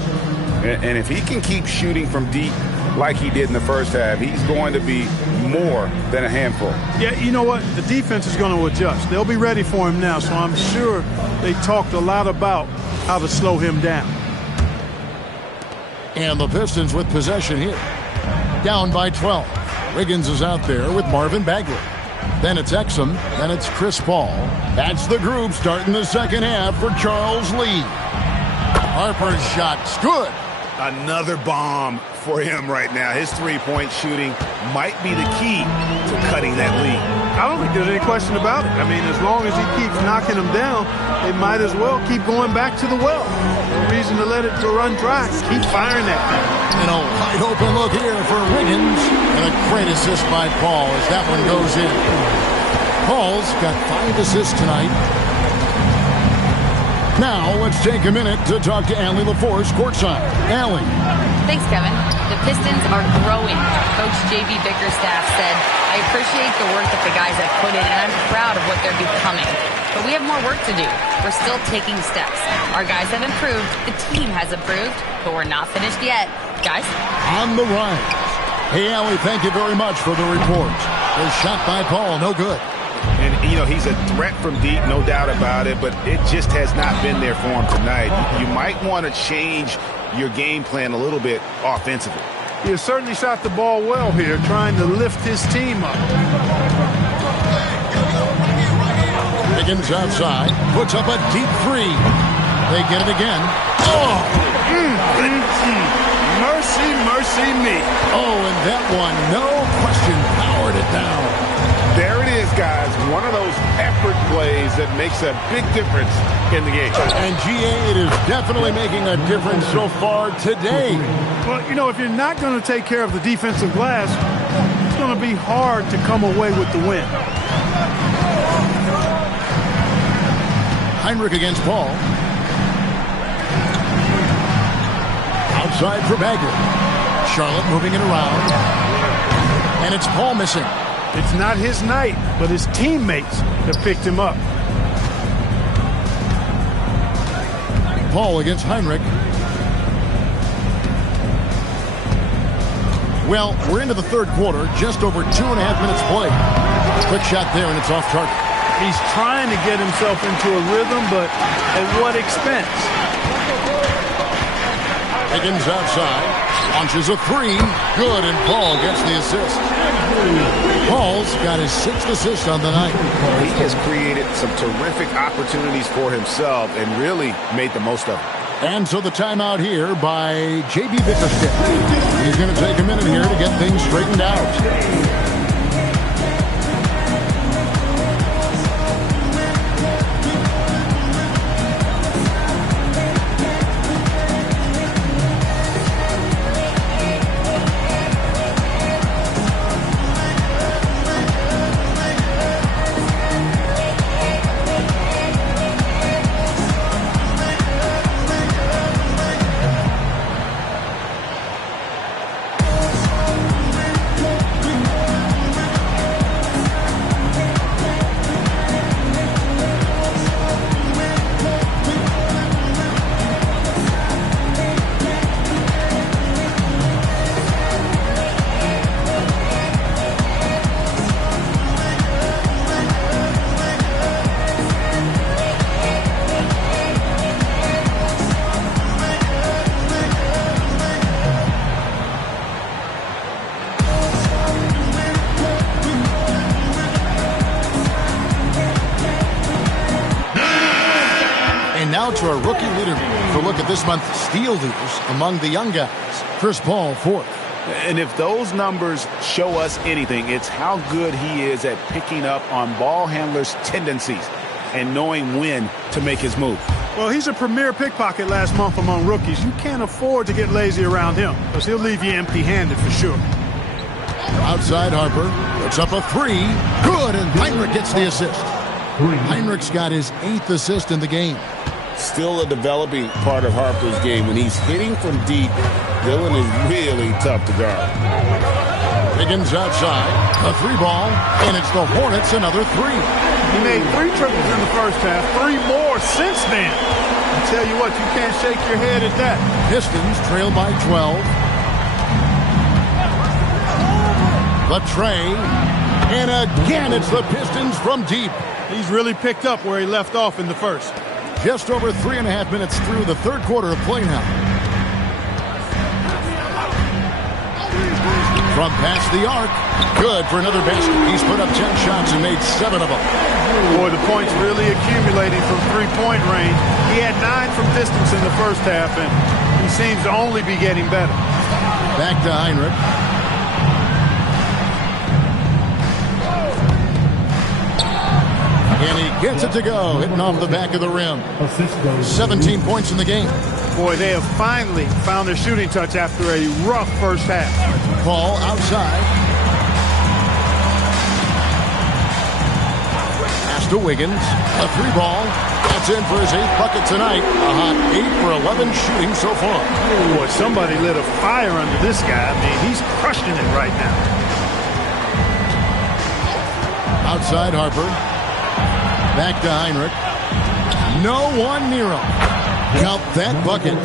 And if he can keep shooting from deep like he did in the first half, he's going to be more than a handful. Yeah, you know what? The defense is going to adjust. They'll be ready for him now, so I'm sure they talked a lot about how to slow him down. And the Pistons with possession here. Down by 12. Wiggins is out there with Marvin Bagley. Then it's Exum. Then it's Chris Paul. That's the group starting the second half for Charles Lee. Harper's shot's good. Another bomb for him right now. His three-point shooting might be the key to cutting that lead. I don't think there's any question about it. I mean, as long as he keeps knocking them down, they might as well keep going back to the well. No reason to let it run dry. Keep firing that thing. And a wide open look here for Wiggins. And a great assist by Paul as that one goes in. Paul's got 5 assists tonight. Now let's take a minute to talk to Allie LaForce courtside. Allie. Thanks, Kevin. The Pistons are growing. Coach J.B. Bickerstaff said, I appreciate the work that the guys have put in, and I'm proud of what they're becoming. But we have more work to do. We're still taking steps. Our guys have improved. The team has improved. But we're not finished yet. Guys? On the rise. Hey, Allie, thank you very much for the report. The shot by Paul, no good. And, you know, he's a threat from deep, no doubt about it, but it just has not been there for him tonight. You might want to change your game plan a little bit offensively. He has certainly shot the ball well here, trying to lift his team up. Wiggins outside, puts up a deep three. They get it again. Oh! Mercy, mercy me. Oh, and that one, no question, powered it down. There it is, guys. One of those effort plays that makes a big difference in the game. And GA, it is definitely making a difference so far today. Well, you know, if you're not going to take care of the defensive glass, it's going to be hard to come away with the win. Heinrich against Paul. Outside for Bagley. Charlotte moving it around. And it's Paul missing. It's not his night, but his teammates have picked him up. Paul against Heinrich. Well, we're into the third quarter, just over 2.5 minutes played. Quick shot there, and it's off target. He's trying to get himself into a rhythm, but at what expense? Higgins outside, launches a three. Good, and Paul gets the assist. Paul's got his 6th assist on the night. He has created some terrific opportunities for himself and really made the most of it. And so the timeout here by J.B. Bickerstaff. He's going to take a minute here to get things straightened out. Now to our rookie leader for a look at this month's steal leaders among the young guys. Chris Paul, 4th. And if those numbers show us anything, it's how good he is at picking up on ball handlers' tendencies and knowing when to make his move. Well, he's a premier pickpocket last month among rookies. You can't afford to get lazy around him because he'll leave you empty-handed for sure. Outside Harper, puts up a three. Good, and Heinrich gets the assist. Heinrich's got his 8th assist in the game. Still a developing part of Harper's game. When he's hitting from deep, Dillon is really tough to guard. Higgins outside, a 3-ball, and it's the Hornets another 3. He made 3 triples in the first half, 3 more since then. I tell you what, you can't shake your head at that. Pistons trail by 12. The tray, and again it's the Pistons from deep. He's really picked up where he left off in the first. Just over 3.5 minutes through the third quarter of play now. From past the arc. Good for another basket. He's put up 10 shots and made 7 of them. Boy, the points really accumulating from three-point range. He had 9 from distance in the first half, and he seems to only be getting better. Back to Heinrich. And he gets it to go, hitting off the back of the rim. 17 points in the game. Boy, they have finally found their shooting touch after a rough first half. Paul outside. Pass to Wiggins. A 3-ball. That's in for his 8th bucket tonight. A hot 8 for 11 shooting so far. Boy, somebody lit a fire under this guy. I mean, he's crushing it right now. Outside Harper. Back to Heinrich. No one near him. Count that bucket.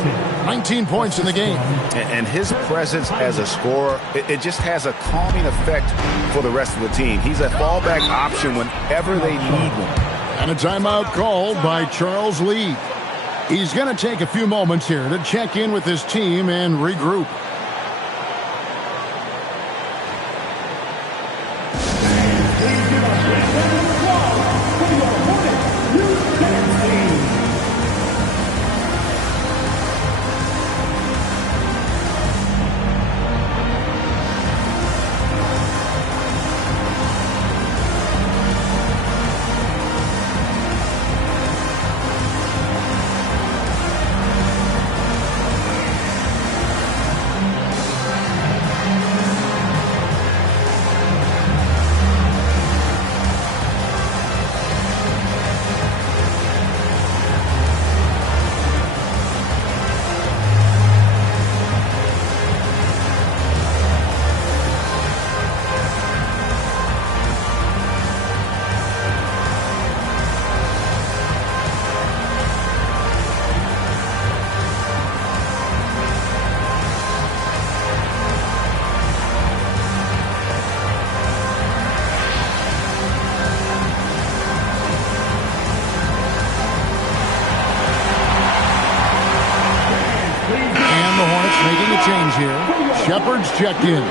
19 points in the game. And his presence as a scorer, it just has a calming effect for the rest of the team. He's a fallback option whenever they need one. And a timeout called by Charles Lee. He's going to take a few moments here to check in with his team and regroup. change here. Shepard's checked in.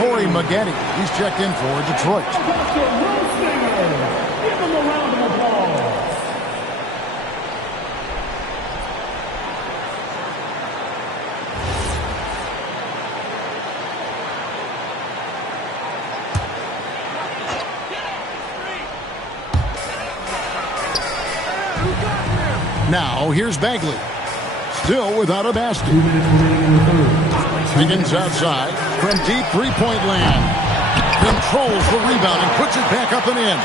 Corey Maggette, he's checked in for Detroit. Give him a round of applause. Now, here's Bagley. Still without a basket. Wiggins outside from deep three-point land. Controls the rebound and puts it back up and in.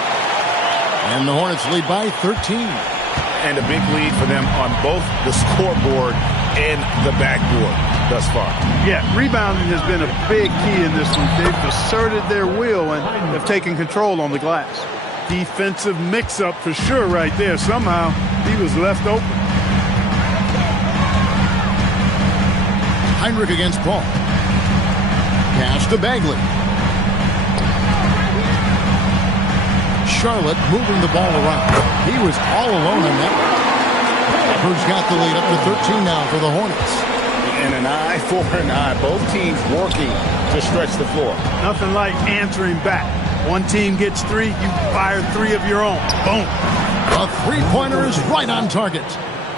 And the Hornets lead by 13. And a big lead for them on both the scoreboard and the backboard thus far. Yeah, rebounding has been a big key in this one. They've asserted their will and have taken control on the glass. Defensive mix-up for sure right there. Somehow he was left open. Heinrich against Paul. Pass to Bagley. Charlotte moving the ball around. He was all alone on that one. Who's got the lead up to 13 now for the Hornets. And an eye for an eye. Both teams working to stretch the floor. Nothing like answering back. One team gets three, you fire three of your own. Boom. A three-pointer is right on target.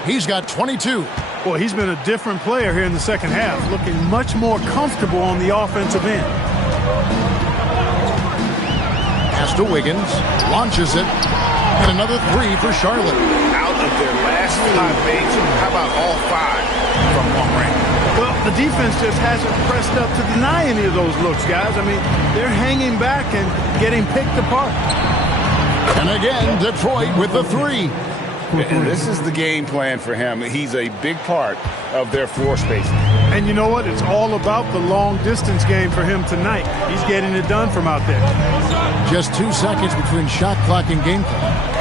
He's got 22. Boy, he's been a different player here in the second half, looking much more comfortable on the offensive end. Pass to Wiggins, launches it, and another three for Charlotte. Out of their last 5 games, how about all 5 from long range? Well, the defense just hasn't pressed up to deny any of those looks, guys. I mean, they're hanging back and getting picked apart. And again, Detroit with the three. And this is the game plan for him. He's a big part of their floor space. And you know what? It's all about the long-distance game for him tonight. He's getting it done from out there. Just 2 seconds between shot clock and game clock.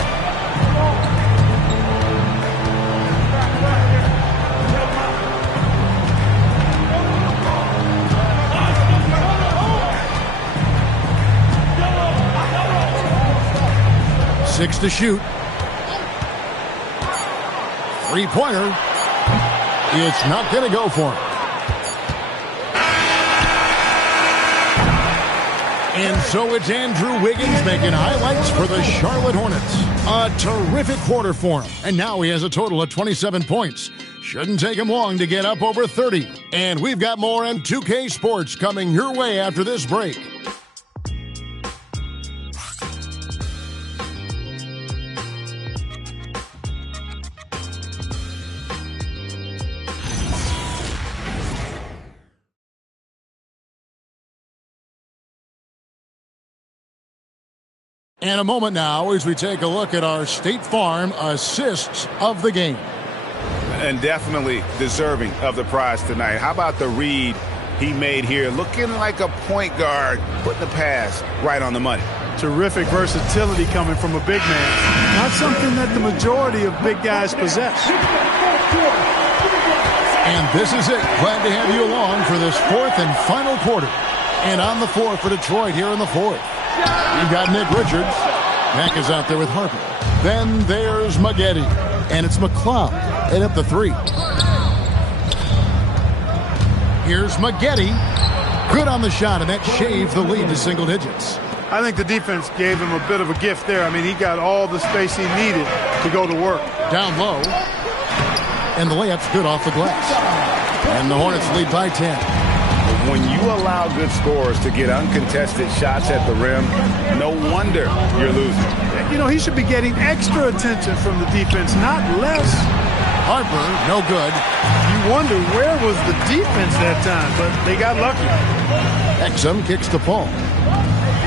Six to shoot. Three-pointer. It's not going to go for him. And so it's Andrew Wiggins making highlights for the Charlotte Hornets. A terrific quarter for him. And now he has a total of 27 points. Shouldn't take him long to get up over 30. And we've got more M2K Sports coming your way after this break. And a moment now as we take a look at our State Farm assists of the game. And definitely deserving of the prize tonight. How about the read he made here? Looking like a point guard, putting the pass right on the money. Terrific versatility coming from a big man. Not something that the majority of big guys possess. And this is it. Glad to have you along for this fourth and final quarter. And on the floor for Detroit here in the fourth. You've got Nick Richards. Mack is out there with Harper. Then there's Maggette. And it's McLeod. And up the three. Here's Maggette. Good on the shot, and that shaved the lead to single digits. I think the defense gave him a bit of a gift there. I mean, he got all the space he needed to go to work. Down low. And the layup's good off the glass. And the Hornets lead by 10. When you allow good scorers to get uncontested shots at the rim, no wonder you're losing. You know, he should be getting extra attention from the defense, not less. Harper, no good. You wonder where was the defense that time, but they got lucky. Exum kicks to Paul.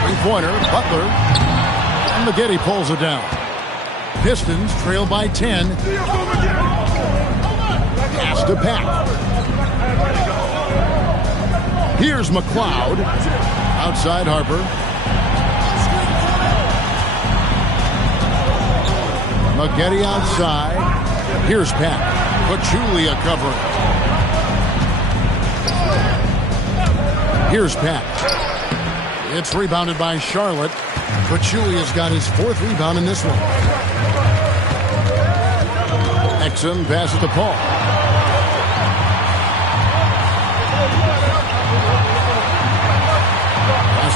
Three-pointer, Butler. And Maggette pulls it down. Pistons trail by 10. Pass to Pat. Here's McLeod. Outside Harper. Maggette outside. Here's Pat. Pachulia covering. Here's Pat. It's rebounded by Charlotte. Pachulia's got his fourth rebound in this one. Exum passes to Paul.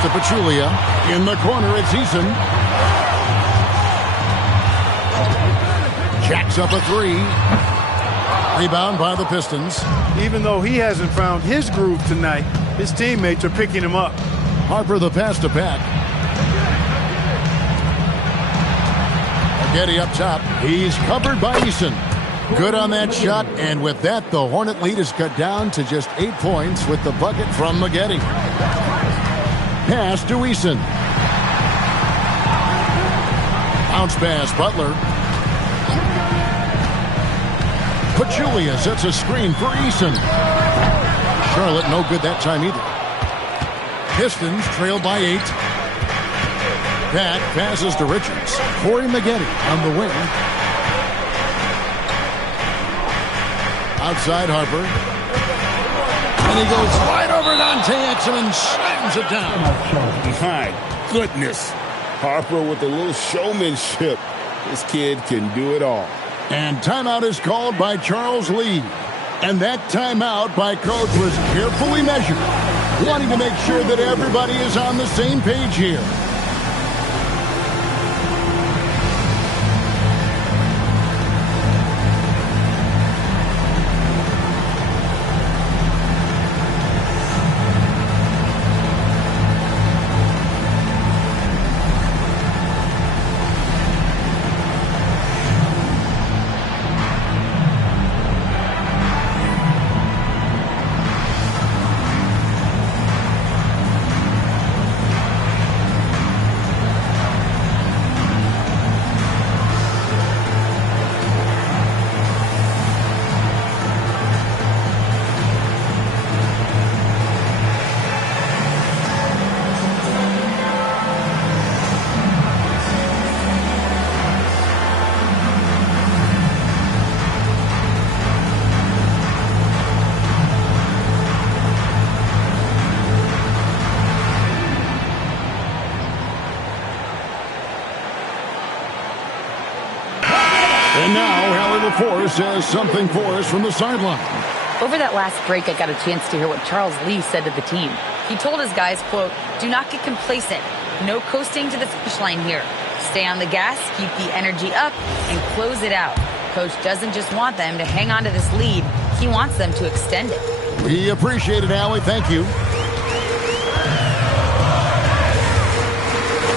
to Pachulia. In the corner, it's Eason. Jacks up a three. Rebound by the Pistons. Even though he hasn't found his groove tonight, his teammates are picking him up. Harper the pass to Pack. Getty up top. He's covered by Eason. Good on that shot, and with that, the Hornet lead is cut down to just 8 points with the bucket from Maggette. Pass to Eason. Bounce pass, Butler. Pachulia sets a screen for Eason. Charlotte no good that time either. Pistons trail by 8. Pat passes to Richards. Corey Maggette on the wing. Outside Harper. And he goes right over Dante Exum and slams it down. My goodness. Harper with a little showmanship. This kid can do it all. And timeout is called by Charles Lee. And that timeout by Coach was carefully measured, wanting to make sure that everybody is on the same page here. And now, Hallie LaForce has something for us from the sideline. Over that last break, I got a chance to hear what Charles Lee said to the team. He told his guys, quote, "Do not get complacent. No coasting to the finish line here. Stay on the gas, keep the energy up, and close it out." Coach doesn't just want them to hang on to this lead. He wants them to extend it. We appreciate it, Allie. Thank you.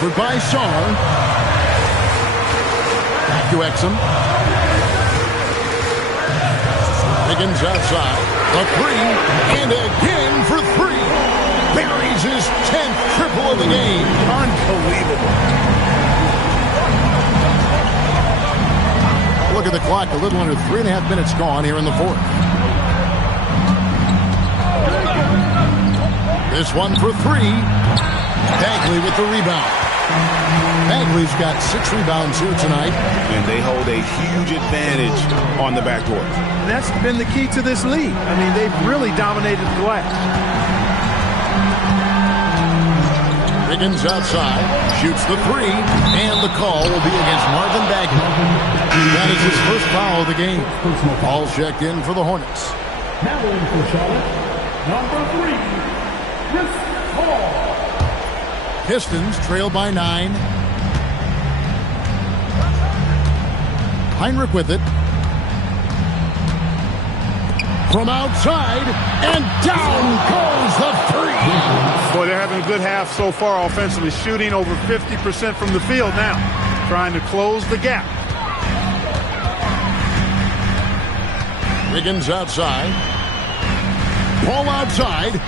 Goodbye, Sar. Back to Exum. Higgins outside. A three. And again for three. Buries his 10th triple of the game. Unbelievable. Look at the clock. A little under 3.5 minutes gone here in the fourth. This one for three. Bagley with the rebound. Bagley's got 6 rebounds here tonight. And they hold a huge advantage on the backdoor. And that's been the key to this league. I mean, they've really dominated the glass. Higgins outside, shoots the three, and the call will be against Marvin Bagley. That is his first foul of the game. All checked in for the Hornets. Now in for Charlotte, number 3, Chris Paul. Pistons trail by 9. Heinrich with it. From outside, and down goes the three. Boy, they're having a good half so far offensively, shooting over 50% from the field now, trying to close the gap. Wiggins outside. Paul outside.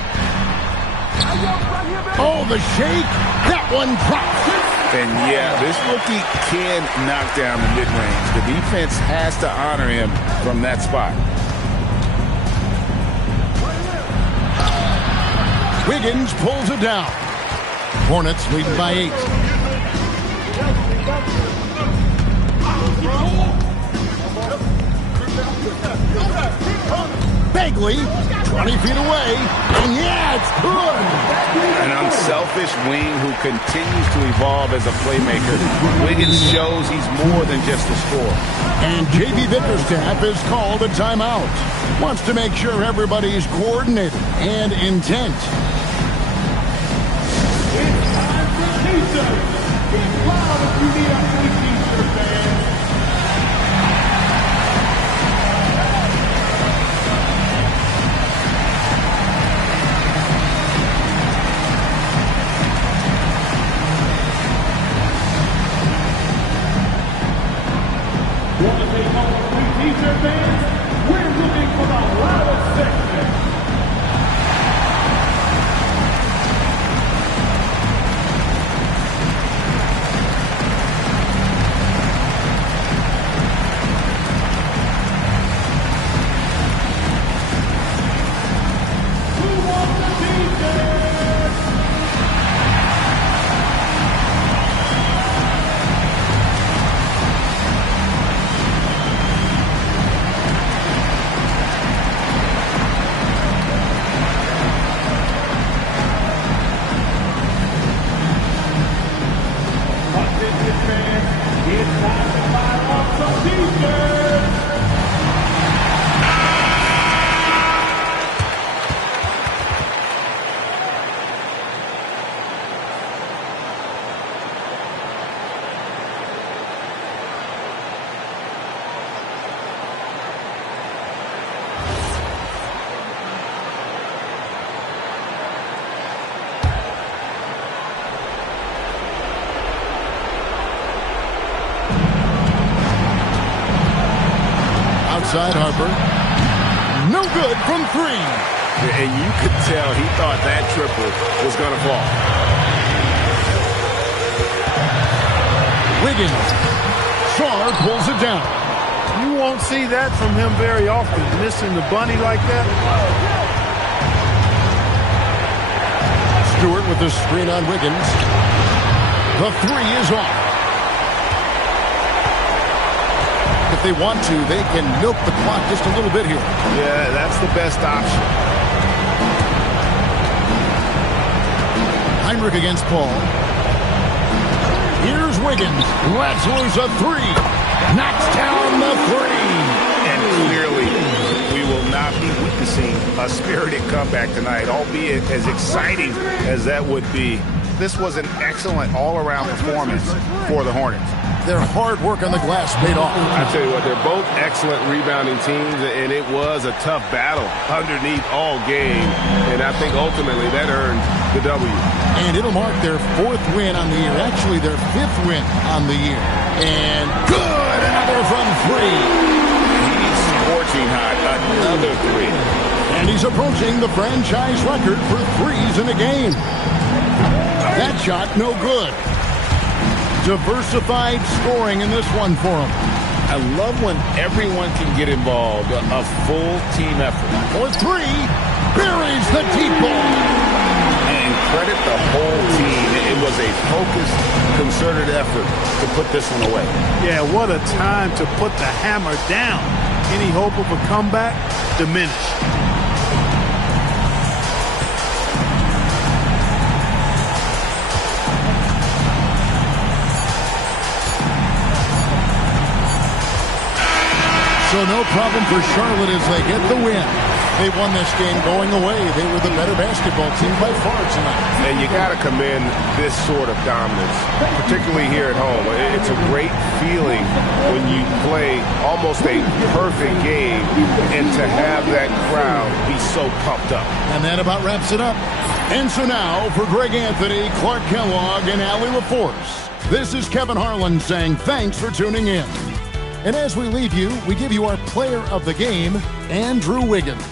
Oh, the shake. That one drops. And yeah, this rookie can knock down the mid-range. The defense has to honor him from that spot. Wiggins pulls it down. Hornets leading by 8. Bagley, 20 feet away, and yeah, it's good. An unselfish wing who continues to evolve as a playmaker. Wiggins shows he's more than just a scorer. And J.B. Bickerstaff has called a timeout. Wants to make sure everybody's coordinated and intent. T-shirt. Get loud if you need a free T-shirt, man. Want to take home a free T-shirt, fans? We're looking for the loudest section. Who wants a T-shirt? Attention fans, it's time to buy off some T-shirts. Outside Harper. No good from three. And you could tell he thought that triple was going to fall. Wiggins. Shaw pulls it down. You won't see that from him very often, missing the bunny like that. Stewart with the screen on Wiggins. The three is off. If they want to, they can milk the clock just a little bit here. Yeah, that's the best option. Heinrich against Paul. Here's Wiggins. Lets loose a three. Knocks down the three. And clearly, we will not be witnessing a spirited comeback tonight, albeit as exciting as that would be. This was an excellent all-around performance for the Hornets. Their hard work on the glass paid off. I tell you what, they're both excellent rebounding teams, and it was a tough battle underneath all game. And I think ultimately that earned the W. And it'll mark their fourth win on the year. Actually, their fifth win on the year. And good! Another from three. He's scorching hot. Another three. And he's approaching the franchise record for threes in a game. That shot, no good. Diversified scoring in this one for him. I love when everyone can get involved. A full team effort. For three, buries the deep ball. And credit the whole team. It was a focused, concerted effort to put this one away. Yeah, what a time to put the hammer down. Any hope of a comeback diminished. So no problem for Charlotte as they get the win. They won this game going away. They were the better basketball team by far tonight. And you got to commend this sort of dominance, particularly here at home. It's a great feeling when you play almost a perfect game and to have that crowd be so pumped up. And that about wraps it up. And so now for Greg Anthony, Clark Kellogg, and Allie LaForce, this is Kevin Harlan saying thanks for tuning in. And as we leave you, we give you our player of the game, Andrew Wiggins.